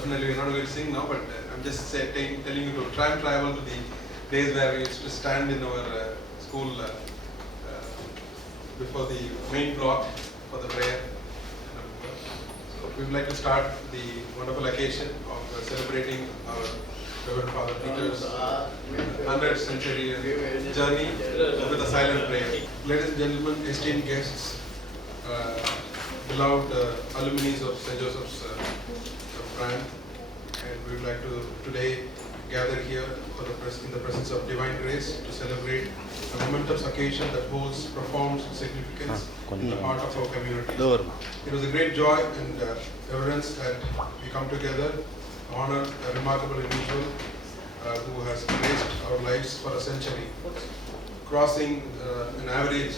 definitely we're not going to sing now, but I'm just telling you to try and travel to the days where we used to stand in our school before the main block for the prayer. So we would like to start the wonderful occasion of celebrating our Reverend Father Peter's 100th century journey with a silent prayer. Ladies and gentlemen, esteemed guests, beloved alumni of St. Joseph's brand, and we would like to today gather here for in the presence of Divine Grace to celebrate a momentous occasion that holds profound significance in the heart of our community. It was a great joy and reverence that we come together to honor a remarkable individual who has graced our lives for a century. Crossing an average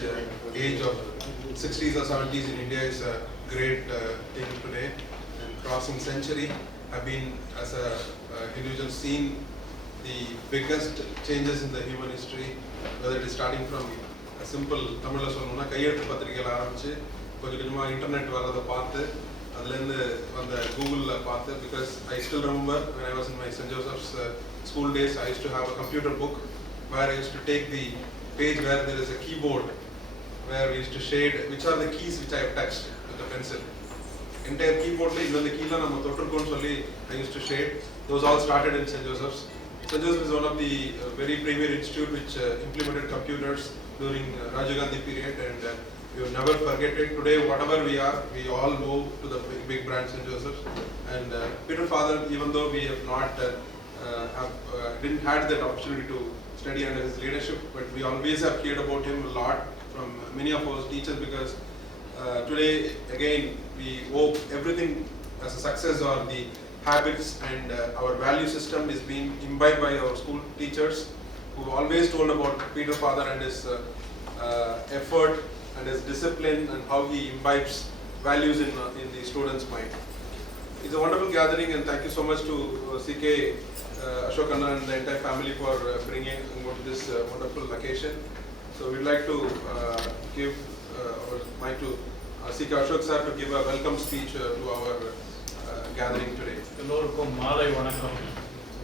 age of 60s or 70s in India is a great thing today, and crossing century have been, as a individual, seen the biggest changes in the human history, whether it is starting from a simple Tamil சொல்லணும்னா கையெழுத்து பத்திரிகையில் ஆரம்பிச்சு கொஞ்சம் கொஞ்சமாக internet வரதை பார்த்து அதுலேருந்து அந்த கூகுளில் பார்த்து, because I still remember when I was in my St. Joseph's school days, I used to have a computer book where I used to take the page where there is a keyboard where we used to shade which are the keys which I have touched with the pencil. Entire keyboard la indha key la nama thotturkom solli I used to shade. Those all started in St. Joseph's. St. Joseph's is one of the very premier institute which implemented computers during Rajiv Gandhi period, and we will never forget it. Today, whatever we are, we all go to the big branch St. Joseph's. And Peter Father, even though we have not didn't had that opportunity to study under his leadership, but we always have cared about him a lot from many of our teachers, because today again we hope everything as a success or the habits and our value system is being imbibed by our school teachers, who always told about Peter Father and his effort and his discipline and how he imbibes values in the students' mind. It's a wonderful gathering, and thank you so much to CK Ashokanna and the entire family for bringing to this wonderful occasion. So we'd like to give our mic to CK Ashok sir to give a welcome speech to our gathering today. எல்லோருக்கும் மாலை வணக்கம்.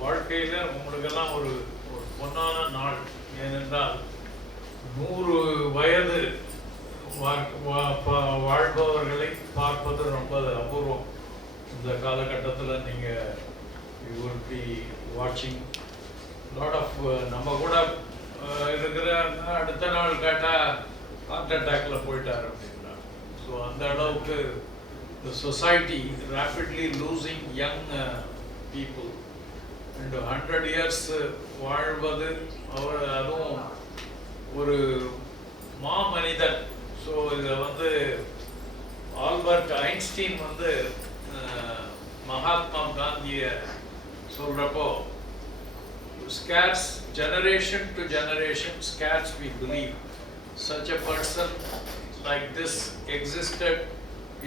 வாழ்க்கையில் உங்களுக்கெல்லாம் ஒரு பொன்னான நாள். ஏனென்றால் 100 வயது வாழ்பவர்களை பார்ப்பது ரொம்ப அபூர்வம். இந்த காலகட்டத்தில் நீங்கள் you will be watching lot of நம்ம கூட இருக்கிற அடுத்த நாள் கேட்டால் ஹார்ட் அட்டாக்ல போயிட்டார் அப்படின்னா. ஸோ அந்த அளவுக்கு the society rapidly losing young people, and 100 years வாழ்வது அவர் அதுவும் ஒரு மாமனிதன். ஸோ இதை வந்து ஆல்பர்ட் ஐன்ஸ்டீன் வந்து மகாத்மா காந்தியை சொல்கிறப்போ, scarce generation to generation, scarce we believe such a person like this existed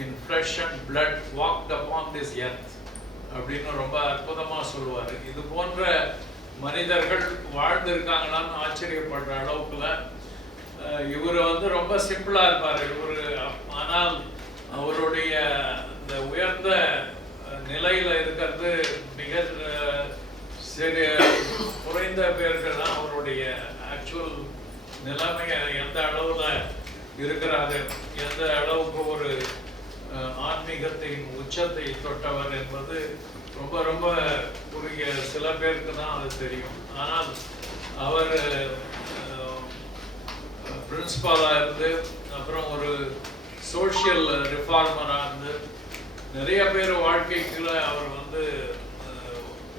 in flesh and blood, walked upon this earth அப்படின்னு ரொம்ப அற்புதமாக சொல்லுவார். இது போன்ற மனிதர்கள் வாழ்ந்திருக்காங்களான்னு ஆச்சரியப்படுற அளவுக்குல இவர் வந்து ரொம்ப சிம்பிளாக இருப்பார். ஆனால் அவருடைய இந்த உயர்ந்த நிலையில் இருக்கிறது மிக குறைந்த பேர்கள் தான் அவருடைய ஆக்சுவல் நிலைமையை எந்த அளவில் இருக்கிறாரு, எந்த அளவுக்கு ஒரு ஆன்மீகத்தின் உச்சத்தை தொட்டவர் என்பது ரொம்ப ரொம்ப குறுகிய சில பேருக்கு தான் அது தெரியும். ஆனால் அவர் பிரின்சிபாலாக இருந்து, அப்புறம் ஒரு சோஷியல் ரிஃபார்மராக இருந்து, நிறைய பேர் வாழ்க்கைக்குள்ள அவர் வந்து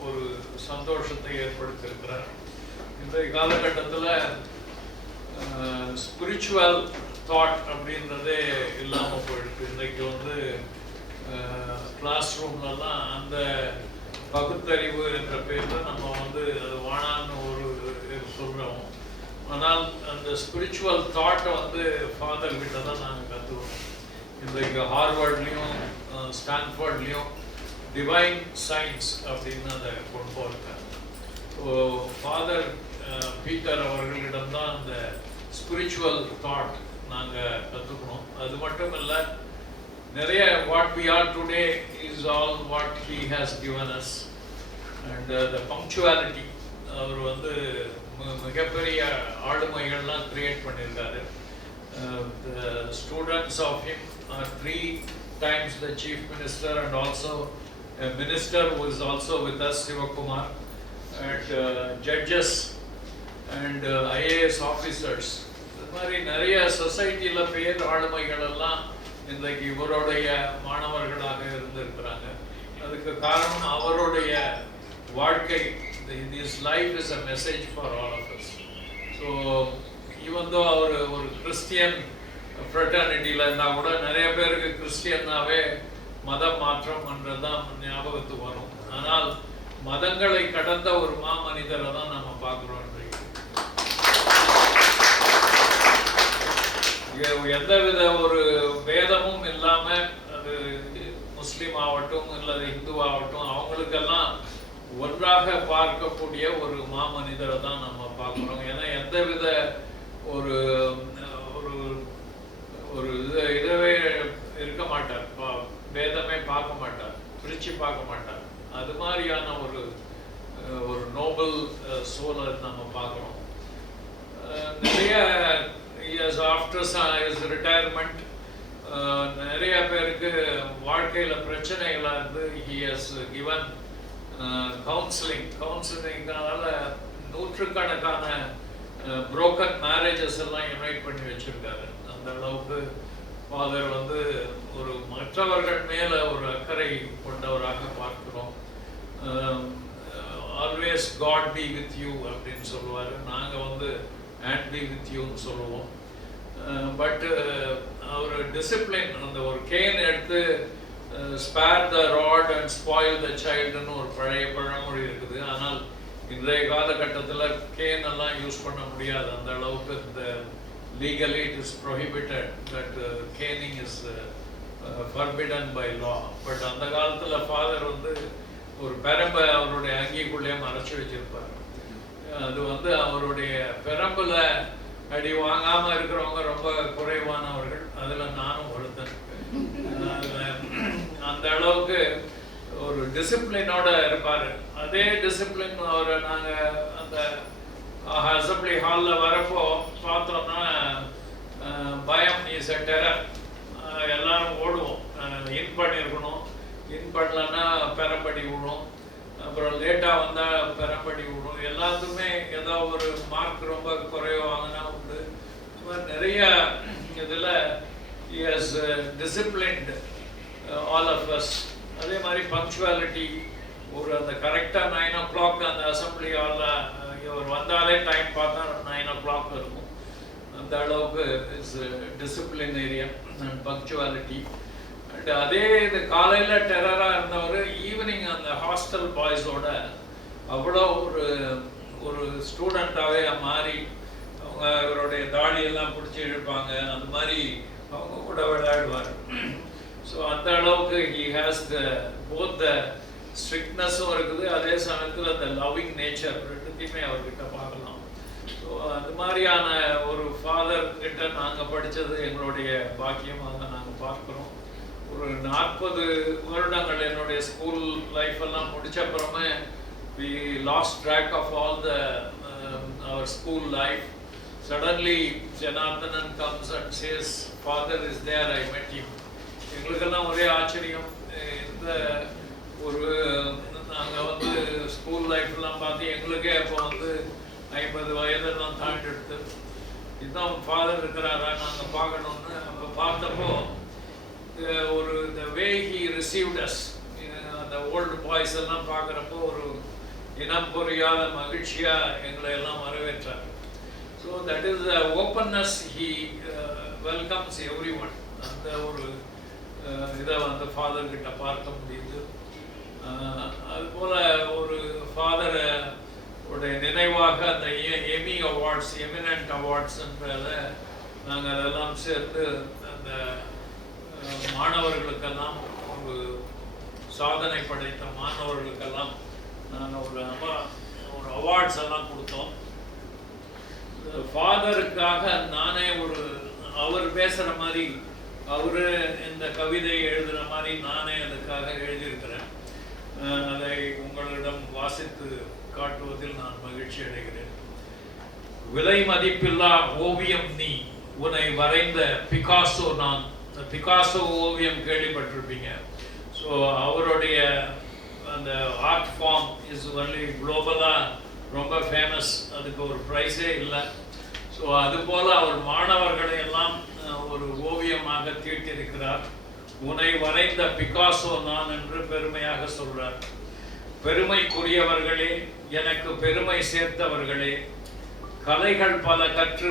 ஒரு சந்தோஷத்தை ஏற்படுத்தியிருக்கிறார். இன்றைய காலகட்டத்தில் ஸ்பிரிச்சுவல் தாட் அப்படின்றதே இல்லாமல் போயிடுது. இன்றைக்கு வந்து கிளாஸ் ரூம்லலாம் அந்த பகுத்தறிவு என்ற பேரில் நம்ம வந்து அது வானான்னு ஒரு சொல்கிறோம். ஆனால் அந்த ஸ்பிரிச்சுவல் தாட்டை வந்து ஃபாதர் கிட்ட தான் நாங்கள் கற்றுக்கணும். இன்றைக்கு ஹார்வர்ட்லேயும் ஸ்டான்ஃபோர்ட்லேயும் டிவைன் சயின்ஸ் அப்படின்னு அதை கொண்டு போயிருக்காங்க. ஸோ ஃபாதர் பீட்டர் அவர்களிடம்தான் அந்த ஸ்பிரிச்சுவல் தாட் நாங்கள் கற்றுக்கணும். அது மட்டும் இல்லை, நிறைய what we are today is all what he has given us. And the punctuality, அவர் வந்து மிகப்பெரிய ஆளுமைகள்லாம் கிரியேட் பண்ணியிருக்காரு. The students of him are 3 times the chief minister and also a minister who is also with us, Sivakumar, and judges and IAS officers. இந்த மாதிரி நிறைய சொசைட்டியில் பேர் ஆளுமைகள் எல்லாம் இன்றைக்கு இவருடைய மாணவர்களாக இருந்திருக்கிறாங்க. அதுக்கு காரணம் அவருடைய வாழ்க்கை. His life is a message for all of us. So even though அவர் ஒரு கிறிஸ்டியன் ஃப்ரெட்டர்னிட்டியில் இருந்தால் கூட நிறைய பேருக்கு கிறிஸ்டியன்னாவே மதம் மாற்றம் என்றதான் ஞாபகத்துக்கு வரும். ஆனால் மதங்களை கடந்த ஒரு மாமனிதரை தான் நம்ம பார்க்குறோம். எந்தவித ஒரு பேதமும் இல்லாம, அது முஸ்லீம் ஆகட்டும் இல்லது இந்து ஆகட்டும், அவங்களுக்கெல்லாம் ஒன்றாக பார்க்கக்கூடிய ஒரு மாமனிதரை தான் நம்ம பார்க்குறோம். ஏன்னா எந்தவித ஒரு ஒரு ஒரு இதவே இருக்க மாட்டார், பேதமே பார்க்க மாட்டார், பிரிச்சு பார்க்க மாட்டார். அது மாதிரியான ஒரு ஒரு நோபல் சோலை நம்ம பார்க்குறோம். நிறைய years after his retirement, நிறைய பேருக்கு வாழ்க்கையில பிரச்சனைகளா இருந்து he has given கவுன்சிலிங்னால நூற்றுக்கணக்கான broken marriages எல்லாம் யுனைட் பண்ணி வச்சிருக்காரு. அந்த அளவுக்கு ஃபாதர் வந்து ஒரு மற்றவர்கள் மேல ஒரு அக்கறை கொண்டவராக பார்க்கிறோம். Always God be with you அப்படின்னு சொல்லுவாரு. நாங்க வந்து and be with you ன்னு சொல்லுவோம். பட் அவர் டிசிப்ளின், அந்த ஒரு கேன் எடுத்து spare the rod and spoil the சைல்டுன்னு ஒரு பழைய பழமொழி இருக்குது. ஆனால் இன்றைய காலகட்டத்தில் கேன் எல்லாம் யூஸ் பண்ண முடியாது. அந்த அளவுக்கு இந்த legally it is prohibited, that caning is forbidden by law. But அந்த காலத்தில் ஃபாதர் வந்து ஒரு பெரம்பை அவருடைய அங்கிக்குள்ளேயே மறைச்சி வச்சிருப்பார். அது வந்து அவருடைய பெரம்புல அடி வாங்காம இருக்கிறவங்க ரொம்ப குறைவானவர்கள். அதுல நானும் ஒருத்தன். அந்த அளவுக்கு ஒரு டிசிப்ளினோட இருப்பாரு. அதே டிசிப்ளின் அவரை நாங்க அந்த அசம்பிளி ஹால்ல வரப்போ பார்த்தோம்னா பயம் இஸ் எ டெரர். எல்லாரும் ஓடுவோம். இன் பண்ணியிருக்கணும், இன் பண்ணலன்னா பெரம்படி விழும், அப்புறம் லேட்டாக வந்தால் பெரம்படி விடும். எல்லாத்துக்குமே ஏதோ ஒரு மார்க் ரொம்ப குறைவாக வாங்கினா உண்டு. இது மாதிரி நிறைய இதில் he has disciplined all of us. அதே மாதிரி பங்க்சுவாலிட்டி, ஒரு அந்த கரெக்டாக 9 o'clock அந்த அசம்பிளி ஹாலில் இவர் வந்தாலே டைம் பார்த்தா 9 o'clock இருக்கும். அந்த அளவுக்கு is disciplinarian and punctuality. And அதே இது காலையில் டெரராக இருந்தவர் ஈவினிங் அந்த ஹாஸ்டல் பாய்ஸோட அவ்வளோ ஒரு ஒரு ஸ்டூடெண்ட்டாகவே மாறி அவங்க இவருடைய தாடியெல்லாம் பிடிச்சி இழுப்பாங்க. அந்த மாதிரி அவங்க கூட விளையாடுவார். ஸோ அந்த அளவுக்கு he has the both the ஸ்ட்ரிக்ட்னஸும் இருக்குது, அதே சமயத்தில் அந்த லவ்விங் நேச்சர் ரெண்டுத்தையுமே அவர்கிட்ட பார்க்கலாம். ஸோ அந்த மாதிரியான ஒரு ஃபாதர் கிட்ட நாங்கள் படித்தது எங்களுடைய பாக்கியமாக நாங்கள் பார்க்குறோம். ஒரு 40 வருடங்கள் என்னுடைய ஸ்கூல் லைஃப் எல்லாம் முடிச்ச அப்புறமே we lost track of all the our school life. Suddenly Janardhanan comes and says, "Father is there, I met him." எங்களுக்கெல்லாம் ஒரே ஆச்சரியம். இந்த ஒரு நாங்கள் வந்து ஸ்கூல் லைஃப்லாம் பார்த்து எங்களுக்கே அப்போ வந்து 50 வயதெல்லாம் தாண்டி எடுத்து இதுதான் ஃபாதர் இருக்கிறாரா நாங்கள் பார்க்கணுன்னு அப்போ பார்த்தப்போ ஒரு the way he received us, அந்த ஓல்டு பாய்ஸ் எல்லாம் பார்க்குறப்போ ஒரு இனம் புரியாத மகிழ்ச்சியா எங்களை எல்லாம் வரவேற்றார். So that is the openness. He welcomes every one. அந்த ஒரு இதை வந்து ஃபாதர் கிட்ட பார்க்க முடியுது. அதுபோல் ஒரு ஃபாதரை உடைய நினைவாக அந்த எமி அவார்ட்ஸ், எமினன்ட் அவார்ட்ஸ்ன்றத நாங்கள் அதெல்லாம் சேர்த்து அந்த மாணவர்களுக்கெல்லாம், ஒரு சாதனை படைத்த மாணவர்களுக்கெல்லாம் நாங்கள் ஒரு அவார்ட்ஸ் எல்லாம் கொடுத்தோம். ஃபாதருக்காக நானே அவர் பேசுகிற மாதிரி அவரு இந்த கவிதை எழுதுகிற மாதிரி நானே அதுக்காக எழுதியிருக்கிறேன். அதை உங்களிடம் வாசித்து காட்டுவதில் நான் மகிழ்ச்சி அடைகிறேன். விலை மதிப்பில்லா ஓவியம் நீ, உன்னை வரைந்த பிகாசோ நான். பிகாசோ ஓவியம் கேள்விப்பட்டிருப்பீங்க. ஸோ அவருடைய அந்த ஆர்ட் ஃபார்ம் இஸ் ஒன்லி குளோபலாக ரொம்ப ஃபேமஸ். அதுக்கு ஒரு ப்ரைஸே இல்லை. ஸோ அதுபோல் அவர் மாணவர்களை எல்லாம் ஒரு ஓவியமாக தீட்டியிருக்கிறார். உன்னை வரைந்த பிகாசோ நான் என்று பெருமையாக சொல்றார். பெருமைக்குரியவர்களே, எனக்கு பெருமை சேர்த்தவர்களே, கலைகள் பல கற்று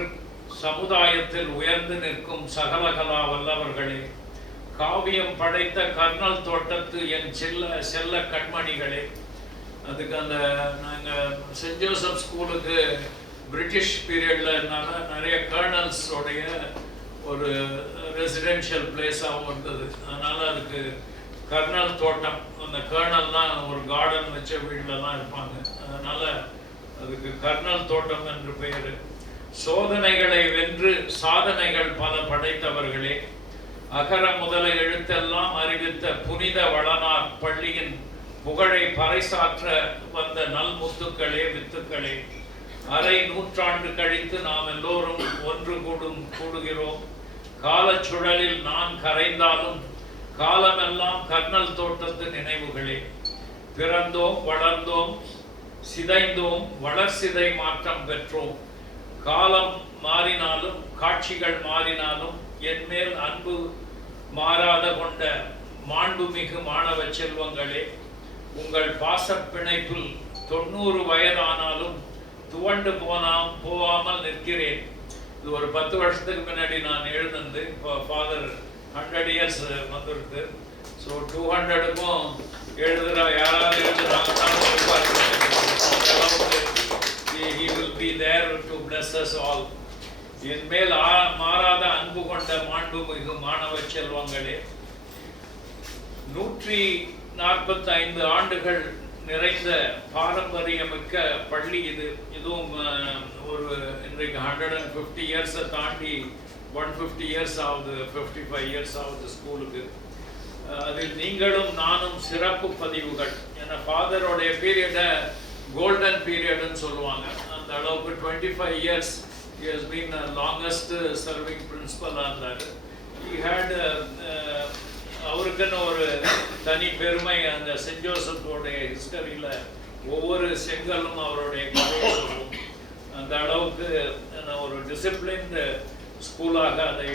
சமுதாயத்தில் உயர்ந்து நிற்கும் சகலகலா வல்லவர்களே, காவியம் படைத்த கர்னல் தோட்டத்து என் செல்ல கண்மணிகளே. அதுக்கு அந்த நாங்கள் சென்ட் ஜோசப் ஸ்கூலுக்கு பிரிட்டிஷ் பீரியடில் நிறைய கர்னல்ஸோடைய ஒரு ரெசிடென்ஷியல் பிளேஸாகவும் இருந்தது. அதனால் அதுக்கு கர்னல் தோட்டம், அந்த கர்னல்லாம் ஒரு கார்டன் வச்ச வீட்டிலலாம் இருப்பாங்க. அதனால் அதுக்கு கர்னல் தோட்டம் என்று பெயர். சோதனைகளை வென்று சாதனைகள் பல படைத்தவர்களே, அகர முதல எழுத்தெல்லாம் அறிவித்த புனித வளனார் பள்ளியின் புகழை பறைசாற்ற வந்த நல் முத்துக்களே, வித்துக்களே, அரை நூற்றாண்டு கழித்து நாம் எல்லோரும் ஒன்று கூடுகிறோம். காலச்சுழலில் நான் கரைந்தாலும் காலமெல்லாம் கர்னல் தோட்டத்து நினைவுகளே. பிறந்தோம், வளர்ந்தோம், சிதைந்தோம், வளர்சிதை மாற்றம் பெற்றோம். காலம் மாறினாலும் காட்சிகள் மாறினாலும் என்மேல் அன்பு மாறாத கொண்ட மாண்புமிகு மாணவ செல்வங்களே, உங்கள் பாச பிணைப்பில் 90 வயதானாலும் துவண்டு போகாமல் நிற்கிறேன். இது ஒரு 10 வருஷத்துக்கு முன்னாடி நான் எழுதுனது. இப்போ ஃபாதர் 100 இயர்ஸ் வந்துருக்கு. ஸோ 200க்கும் எழுதுகிற யாராவது எழுதுறாங்கன்னா he will be there to bless us all. என் மேல் மாறாத அன்பு கொண்ட மாண்புமிகு மாணவ செல்வங்களே, 145 ஆண்டுகள் நிறைந்த பாரம்பரியமிக்க பள்ளி இது. இதுவும் ஒரு இன்றைக்கு 150 இயர்ஸை தாண்டி 150 இயர்ஸ் ஆகுது, 55 இயர்ஸ் ஆகுது ஸ்கூலுக்கு. அதில் நீங்களும் நானும் சிறப்பு பதிவுகள். ஏன்னா ஃபாதரோடைய பீரியடை கோல்டன் பீரியட்னு சொல்லுவாங்க. அந்த அளவுக்கு 25 years he has been the longest serving principal இருந்தார். he had அவருக்குன்னு ஒரு தனி பெருமை. அந்த சென்ட் ஜோசப்போடைய ஹிஸ்டரியில் ஒவ்வொரு செங்கலும் அவருடைய கதையை சொல்லும். அந்த அளவுக்கு ஒரு டிசிப்ளின்டு ஸ்கூலாக அதை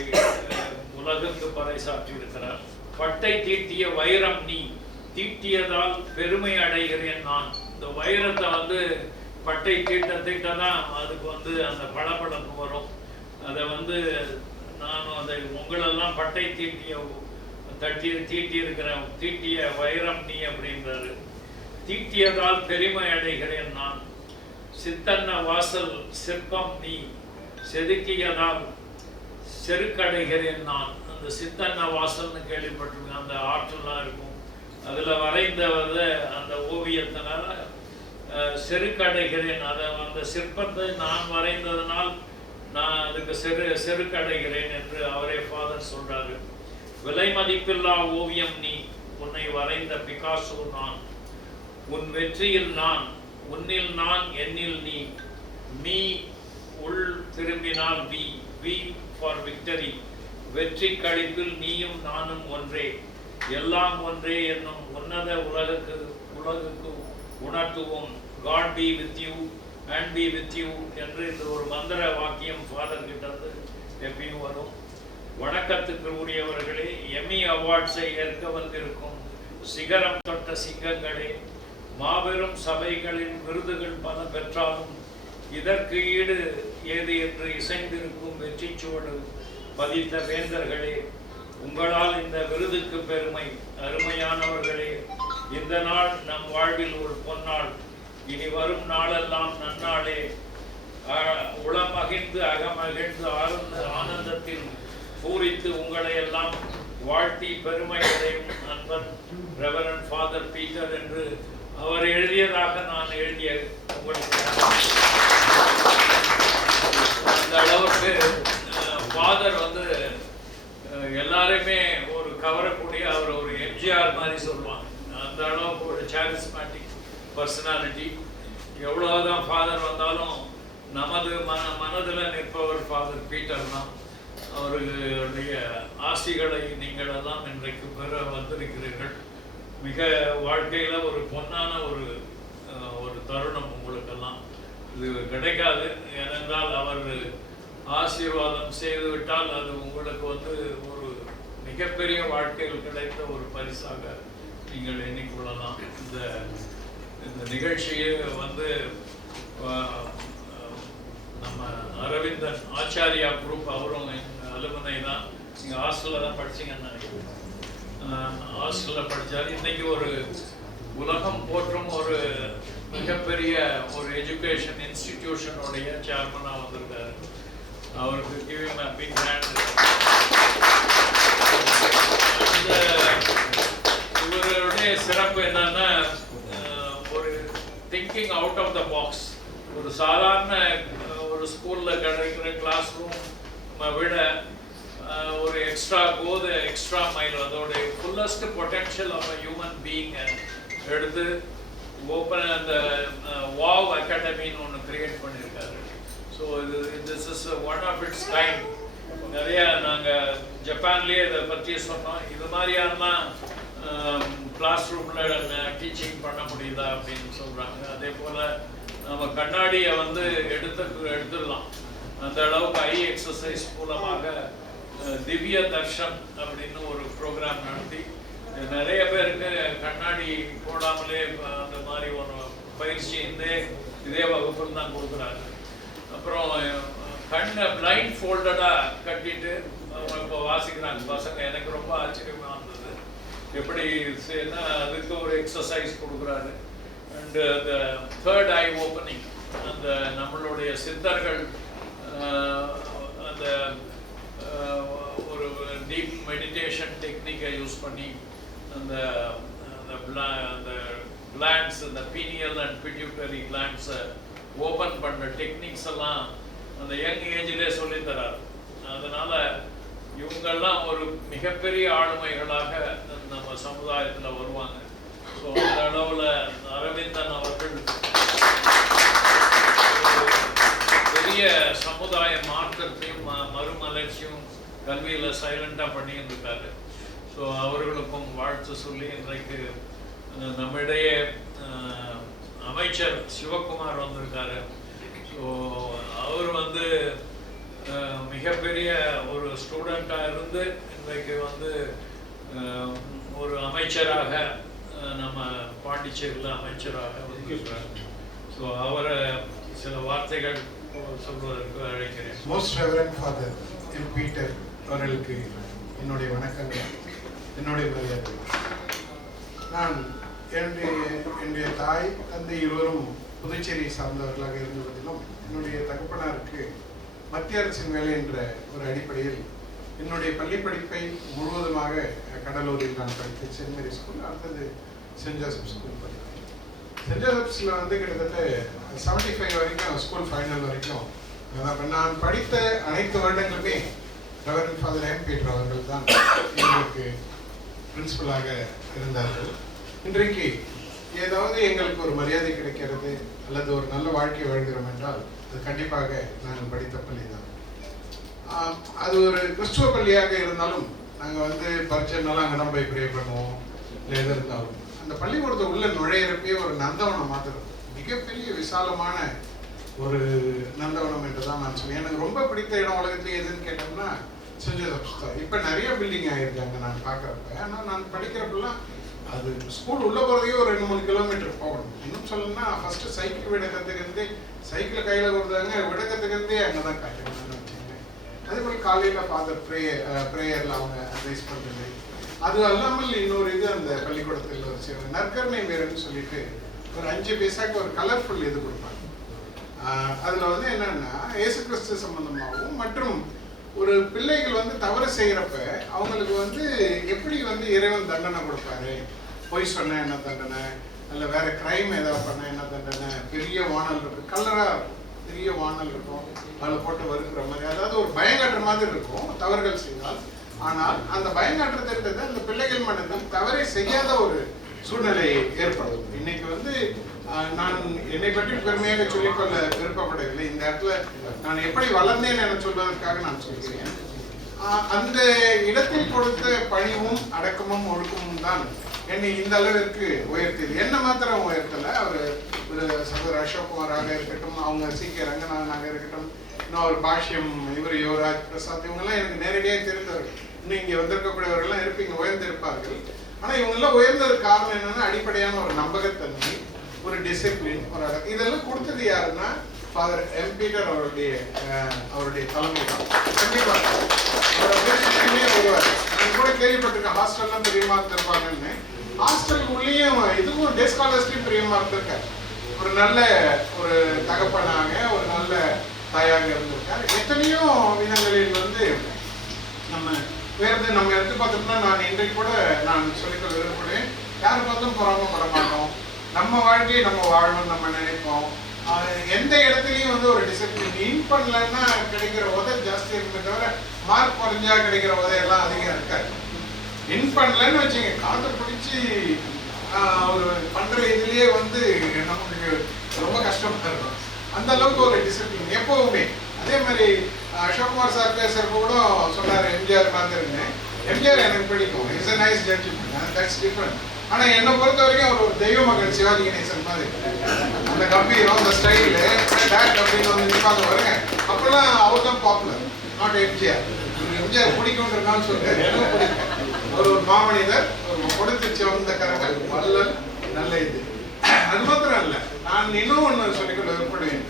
உலகுக்கு பறைசாற்றி இருக்கிறார். பட்டை தீட்டிய வைரம் நீ, தீட்டியதால் பெருமை அடைகிறேன் நான். இந்த வைரத்தை பட்டை தீட்ட தான் அதுக்கு அந்த பளபளப்பு வரும். அதை நான் அதை உங்களெல்லாம் பட்டை தீட்டிய வைரம் நீ அப்படின்றாரு. தீட்டியதால் பெருமை அடைகிறேன் நான். சித்தன்ன வாசல் சிற்பம் நீ, செதுக்கியதால் செருக்கடைகிறேன் நான். அந்த சித்தன்ன வாசல்னு கேள்விப்பட்டிருக்கேன். அந்த ஆற்றலாம் இருக்கும். அதில் வரைந்தவத அந்த ஓவியத்தினால செருக்கடைகிறேன். அதை அந்த சிற்பத்தை நான் வரைந்ததனால் நான் அதுக்கு செருக்கடைகிறேன் என்று அவரே ஃபாதர் சொல்றாரு. விலை மதிப்பில்லா ஓவியம் நீ, உன்னை வரைந்த பிகாசோ நான். உன் வெற்றியில் நான், உன்னில் நான், என்னில் நீ. மீ உள் திரும்பினால் வி ஃபார் விக்டரி. வெற்றி கழிப்பில் நீயும் நானும் ஒன்றே, எல்லாம் ஒன்றே என்னும் உன்னத உலகுக்கு உணர்த்துவோம். God be with you and be with you என்று இந்த ஒரு மந்திர வாக்கியம் ஃபாதர் கிட்ட எப்பயும் வரும். வணக்கத்துக்கு உரியவர்களே, எம்மி அவார்ட்ஸை ஏற்க வந்திருக்கும் சிகரம் தொட்ட சிங்கங்களே, மாபெரும் சபைகளின் விருதுகள் பல பெற்றாலும் இதற்கு ஈடு ஏது என்று இசைந்திருக்கும் வெற்றி சுவடு பதித்த வேந்தர்களே, உங்களால் இந்த விருதுக்கு பெருமை. அருமையானவர்களே, இந்த நாள் நம் வாழ்வில் ஒரு பொன்னாள். இனி வரும் நாளெல்லாம் நன்னாளே. உளமகிழ்ந்து அகமகிழ்ந்து ஆனந்தத்தில் பூரித்து உங்களை எல்லாம் வாழ்த்தி பெருமை அடையும் அன்பன் ரெவரண்ட் ஃபாதர் பீட்டர் என்று அவர் எழுதியதாக நான் எழுதிய உங்களுக்கு அந்த அளவுக்கு ஃபாதர் எல்லாரையும் அந்த அளவுக்கு ஒரு சாரிஸ்மேட்டிக் பர்சனாலிட்டி. எவ்வளோதான் ஃபாதர் வந்தாலும் நமது மனதில் நிற்பவர் ஃபாதர் பீட்டர் தான். அவர்களுடைய ஆசிகளை நீங்கள் எல்லாம் இன்றைக்கு பெற வந்திருக்கிறீர்கள். மிக வாழ்க்கையில் ஒரு பொன்னான ஒரு தருணம் உங்களுக்கெல்லாம். இது கிடைக்காது. ஏனென்றால் அவர் ஆசீர்வாதம் செய்துவிட்டால் அது உங்களுக்கு வந்து ஒரு மிகப்பெரிய வாழ்க்கையில் கிடைத்த ஒரு பரிசாக நீங்கள் எண்ணிக்கொள்ளலாம். இந்த நிகழ்ச்சியை வந்து நம்ம அரவிந்தன் ஆச்சாரியா குரூப், அவரும் அலுவனை தான். நீங்கள் ஹாஸ்டலில் தான் படிச்சிங்கன்னு நினைக்கிறேன். ஹாஸ்டலில் படித்தார். இன்றைக்கி ஒரு உலகம் போற்றும் ஒரு மிகப்பெரிய ஒரு எஜுகேஷன் இன்ஸ்டிடியூஷனுடைய சேர்மனாக வந்திருக்காரு. அவருக்கு கிவிங் அ பிக் ஹேண்ட். இவருடைய சிறப்பு என்னன்னா, ஒரு thinking out of the box. ஒரு சாதாரண ஒரு ஸ்கூலில் கிடைக்கிற கிளாஸ் ரூம் விட ஒரு எக்ஸ்ட்ரா மைல், அதோட fullest potential of a human being எடுத்து ஓப்பன் அந்த வாவ் அகாடமின்னு ஒன்று கிரியேட் பண்ணியிருக்காரு. So this is one of its kind. நிறைய நாங்கள் ஜப்பான்லேயே இதை பற்றி சொன்னோம். இது மாதிரியானலாம் கிளாஸ் ரூமில் டீச்சிங் பண்ண முடியுதா அப்படின்னு சொல்கிறாங்க. அதே போல் நம்ம கண்ணாடியை வந்து எடுத்துடலாம். அந்த அளவுக்கு ஐ எக்ஸசைஸ் மூலமாக திவ்ய தர்ஷன் அப்படின்னு ஒரு ப்ரோக்ராம் நடத்தி நிறைய பேருக்கு கண்ணாடி போடாமலே அந்த மாதிரி ஒரு பயிற்சி இதே வகுப்பில் தான் கொடுக்குறாங்க. அப்புறம் கண்ணை பிளைண்ட் ஃபோல்டடாக கட்டிட்டு அவங்க இப்போ வாசிக்கிறாங்க பசங்க. எனக்கு ரொம்ப ஆச்சரியமாக இருந்தது. எப்படி அதுக்கு ஒரு எக்ஸசைஸ் கொடுக்குறாரு. And the third I opening, அந்த நம்மளுடைய சித்தர்கள் அந்த ஒரு டீப் மெடிடேஷன் டெக்னிக்கை யூஸ் பண்ணி அந்த கிளாண்ட்ஸ், இந்த பீனியல் அண்ட் பிட்யூட்டரி கிளாண்ட்ஸை ஓப்பன் பண்ண டெக்னிக்ஸ் எல்லாம் அந்த யங் ஏஜிலே சொல்லித்தரார். அதனால இவங்கெல்லாம் ஒரு மிகப்பெரிய ஆளுமைகளாக நம்ம சமுதாயத்தில் வருவாங்க. ஸோ அந்த அளவில் அரவிந்தன் அவர்கள் பெரிய சமுதாய மாற்றத்தையும் மறுமலர்ச்சியும் கல்வியில் சைலண்டாக பண்ணியிருக்காரு. ஸோ அவர்களுக்கும் வாழ்த்து சொல்லி இன்றைக்கு நம்மிடையே அமைச்சர் சிவகுமார் வந்திருக்காரு. ஸோ அவர் வந்து மிகப்பெரிய ஒரு ஸ்டூடெண்ட்டாக இருந்து இன்றைக்கு வந்து ஒரு அமைச்சராக நம்ம பாண்டிச்சேரியில் அமைச்சராக வந்திருக்கிறார். ஸோ அவரை சில வார்த்தைகள் சொல்வதற்கு அழைக்கிறேன். Most reverend father M Peter அவர்களுக்கு என்னுடைய வணக்கங்கள், என்னுடைய மரியாதை. நான் என்னுடைய தாய் தந்தை இருவரும் புதுச்சேரியை சார்ந்தவர்களாக இருந்தபோதிலும் என்னுடைய தகப்பனாருக்கு மத்திய அரசின் வேலை என்ற ஒரு அடிப்படையில் என்னுடைய பள்ளி படிப்பை முழுவதுமாக கடலூரில் நான் படித்தேன். சென்ட் மேரி ஸ்கூல், அடுத்தது சென்ட் ஜோசப் ஸ்கூல் படித்தேன். சென்ட் ஜோசப்ஸில் வந்து கிட்டத்தட்ட 75 வரைக்கும் ஸ்கூல் ஃபைனல் வரைக்கும் நான் படித்த அனைத்து வருடங்களுமே ரெவரண்ட் ஃபாதர் எம் பீட்டர் அவர்கள் தான் எங்களுக்கு பிரின்சிபலாக இருந்தார்கள். இன்றைக்கு ஏதாவது எங்களுக்கு ஒரு மரியாதை கிடைக்கிறது அல்லது ஒரு நல்ல வாழ்க்கை வாழ்கிறோம் என்றால் அது கண்டிப்பாக நாங்கள் படித்த பள்ளி தான். அது ஒரு கிறிஸ்துவ பள்ளியாக இருந்தாலும் நாங்கள் வந்து பரிச்சைனாலும் அங்கே தான் போய் ப்ரே பண்ணுவோம். இல்லை எது இருந்தாலும் அந்த பள்ளிக்கூடத்தை உள்ள நுழையிறப்பே ஒரு நந்தவனம் மாதிரி மிகப்பெரிய விசாலமான ஒரு நந்தவனம் என்று தான் நான் சொல்லுவேன். எனக்கு ரொம்ப பிடித்த இடம் உலகத்துலேயே எதுன்னு கேட்டோம்னா சென்ட் ஜோசப்ஸ் தான். இப்போ நிறைய பில்டிங் ஆகிருக்காங்க நான் பார்க்குறப்ப. ஆனால் நான் படிக்கிறப்பெல்லாம் அது ஸ்கூல் உள்ளே போகிறதையே ஒரு 2-3 கிலோமீட்டர் போகணும். இன்னும் சொல்லணும்னா ஃபஸ்ட்டு சைக்கிள் விட கற்றுக்கிறது, சைக்கிளை கையில் கொடுத்தாங்க, விட கற்றுக்கிறதே அங்கே தான் காட்டுறாங்கன்னு வச்சுக்கோங்க. அதே போல் காலையில் ஃபாதர் ப்ரேயரில் அவங்க அட்வைஸ் பண்ணுறது. அது அல்லாமல் இன்னொரு இது அந்த பள்ளிக்கூடத்தில் ஒரு நற்கருணை வேறுன்னு சொல்லிட்டு ஒரு 5 பைசாக்கு ஒரு கலர்ஃபுல் இது கொடுப்பாங்க. அதில் வந்து என்னென்னா இயேசு கிறிஸ்து சம்பந்தமாகவும் மற்றும் ஒரு பிள்ளைகள் வந்து தவறு செய்கிறப்ப அவங்களுக்கு வந்து எப்படி வந்து இறைவன் தண்டனை கொடுப்பாரு, பொய் சொன்ன என்ன தண்டனை, இல்லை வேற கிரைம் ஏதாவது பண்ண என்ன தண்டனை, பெரிய வானல் இருக்கும், கலராக பெரிய வானல் இருக்கும், அதில் போட்டு வறுக்கிற மாதிரி, அதாவது ஒரு பயங்காட்டுற மாதிரி இருக்கும் தவறுகள் செய்தால். ஆனால் அந்த பயங்காட்டுறதுன்றது அந்த பிள்ளைகள் மனதில் தவறை செய்யாத ஒரு சூழ்நிலை ஏற்படும். இன்னைக்கு வந்து நான் என்னை பற்றி பெருமையாக சொல்லிக்கொள்ள விருப்பப்படவில்லை. இந்த இடத்துல நான் எப்படி வளர்ந்தேன் என சொல்வதற்காக நான் சொல்கிறேன். அந்த இடத்தில் கொடுத்த பணிவும் அடக்கமும் ஒழுக்கமும் தான் என்னை இந்த அளவிற்கு உயர்த்தியது. என்ன மாத்திரம் உயர்த்தலை, அவர் ஒரு சகோதரர் அசோக்குமாராக இருக்கட்டும், அவங்க சீக்கிய ரங்கநாதனாக இருக்கட்டும், இன்னும் அவர் பாஷ்யம், இவர் யுவராஜ் பிரசாத், இவங்கெல்லாம் எனக்கு நேரடியாக தெரிந்தவர்கள். இன்னும் இங்கே வந்திருக்கக்கூடியவர்கள்லாம் இருப்பீங்க, உயர்ந்திருப்பார்கள். ஆனால் இவங்கெல்லாம் உயர்ந்ததுக்கு காரணம் என்னன்னா அடிப்படையான ஒரு நம்பகத்தன்மை, ஒரு டிசிப்ளின், ஒரு அடக்கம். இதெல்லாம் கொடுத்தது யாருன்னா ஃபாதர் எம் பீட்டர் அவருடைய தலைமை தான். கண்டிப்பாக வருவார். நான் கூட கேள்விப்பட்டிருக்கேன் ஹாஸ்டல்லாம் பிரியமா இருந்திருப்பாங்கன்னு. ஹாஸ்டல் உள்ளேயும் இதுவும் டே ஸ்காலர்ஸ்லையும் பிரியமா இருந்திருக்காரு. ஒரு நல்ல ஒரு தகப்பனாக, ஒரு நல்ல தாயாக இருந்திருக்காரு. எத்தனையோ விதங்களில் வந்து நம்ம வேறு நம்ம எடுத்து பார்த்தோம்னா, நான் இன்றைக்கு கூட நான் சொல்லிக்க விரும்புகிறேன், யாரை பார்த்தும் பொறாமப்பட மாட்டோம். நம்ம வாழ்க்கையை நம்ம வாழணும்னு நம்ம நினைப்போம். எந்த இடத்துலையும் வந்து ஒரு டிசிப்ளின் இன் பண்ணலன்னா கிடைக்கிற உதவி ஜாஸ்தி இருக்குமே தவிர மார்க் குறைஞ்சா கிடைக்கிற உதவியெல்லாம் அதிகம் இருக்காது. இன் பண்ணலன்னு வச்சுங்க, காற்று பிடிச்சி ஒரு பண்ற இதுலயே வந்து நமக்கு ரொம்ப கஷ்டமா இருக்கும். அந்த அளவுக்கு ஒரு டிசிப்ளின் எப்பவுமே. அதே மாதிரி அசோக்குமார் சார் பேசுறப்ப கூட சொன்னார் எம்ஜிஆர் பார்த்துருங்க. எம்ஜிஆர் எனக்கு பிடிக்கும், it's a nice gentleman, that's different. ஆனா என்னை பொறுத்த வரைக்கும் அவர் ஒரு தெய்வ மகன் சிவாஜி கணேசன் மாதிரி. அந்த கம்பீரம், அந்த ஸ்டைலு, டேட் அப்படின்னு வந்து நிற்பாங்க பாருங்க, அப்பெல்லாம் அவர் தான் பாப்புலர், நாட் எம்ஜிஆர். எம்ஜிஆர் பிடிக்கும்ன்றான்னு சொல்லிட்டு எனக்கு பிடிக்கும். அவர் ஒரு மாமனிதர், ஒரு கொடுத்து வந்த கரங்கள், வல்லல், நல்ல இது. அது மாத்திரம் இல்லை, நான் இன்னும் ஒன்று சொல்லிக்கொள்ள விரும்புகிறேன்.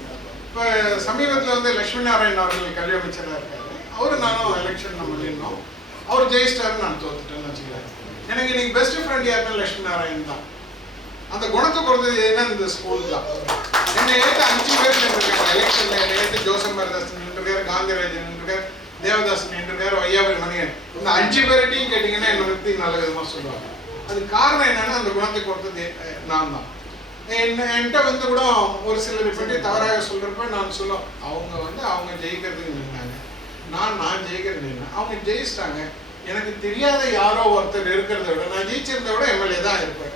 இப்போ சமீபத்தில் வந்து லட்சுமி நாராயணன் அவர்கள் கல்வி அமைச்சராக இருக்காரு. அவரு நானும் எலெக்ஷன் நம்ம நின்னோம். அவர் ஜெயிஸ்டார், நான் தோத்துட்டேன்னு வச்சுக்கிறேன். எனக்கு இன்னைக்கு பெஸ்ட் ஃப்ரெண்ட் யாருன்னா லட்சுமி நாராயணன் தான். அந்த குணத்தை பொறுத்தது என்ன, இந்த ஸ்கூல் தான். என்னை ஏற்று 5 பேர் நின்றுருக்காங்க எலெக்ஷன்ல. என்னை ஏற்று ஜோசப் மரதாசன் நின்றுருக்காரு, காந்திராஜன் நின்றுருக்காரு, தேவதாசன் நின்றுருக்காரு, வையாபுரி மணியன். இந்த 5 பேர்ட்டையும் கேட்டீங்கன்னா என்னை பற்றி நல்ல விதமாக சொல்லுவாங்க. அது காரணம் என்னன்னா அந்த குணத்தை பொறுத்தது நான் தான். என்கிட்ட வந்து கூட ஒரு சிலரை பற்றி தவறாக சொல்றப்ப நான் சொல்லுவோம், அவங்க ஜெயிக்கிறதுக்கு நின்னாங்க, நான் ஜெயிக்கிறது நின்னேன். அவங்க ஜெயிச்சிட்டாங்க. எனக்கு தெரியாத யாரோ ஒருத்தர் இருக்கிறத விட, நான் ஜெயிச்சிருந்த விட எம்எல்ஏ தான் இருப்பேன்.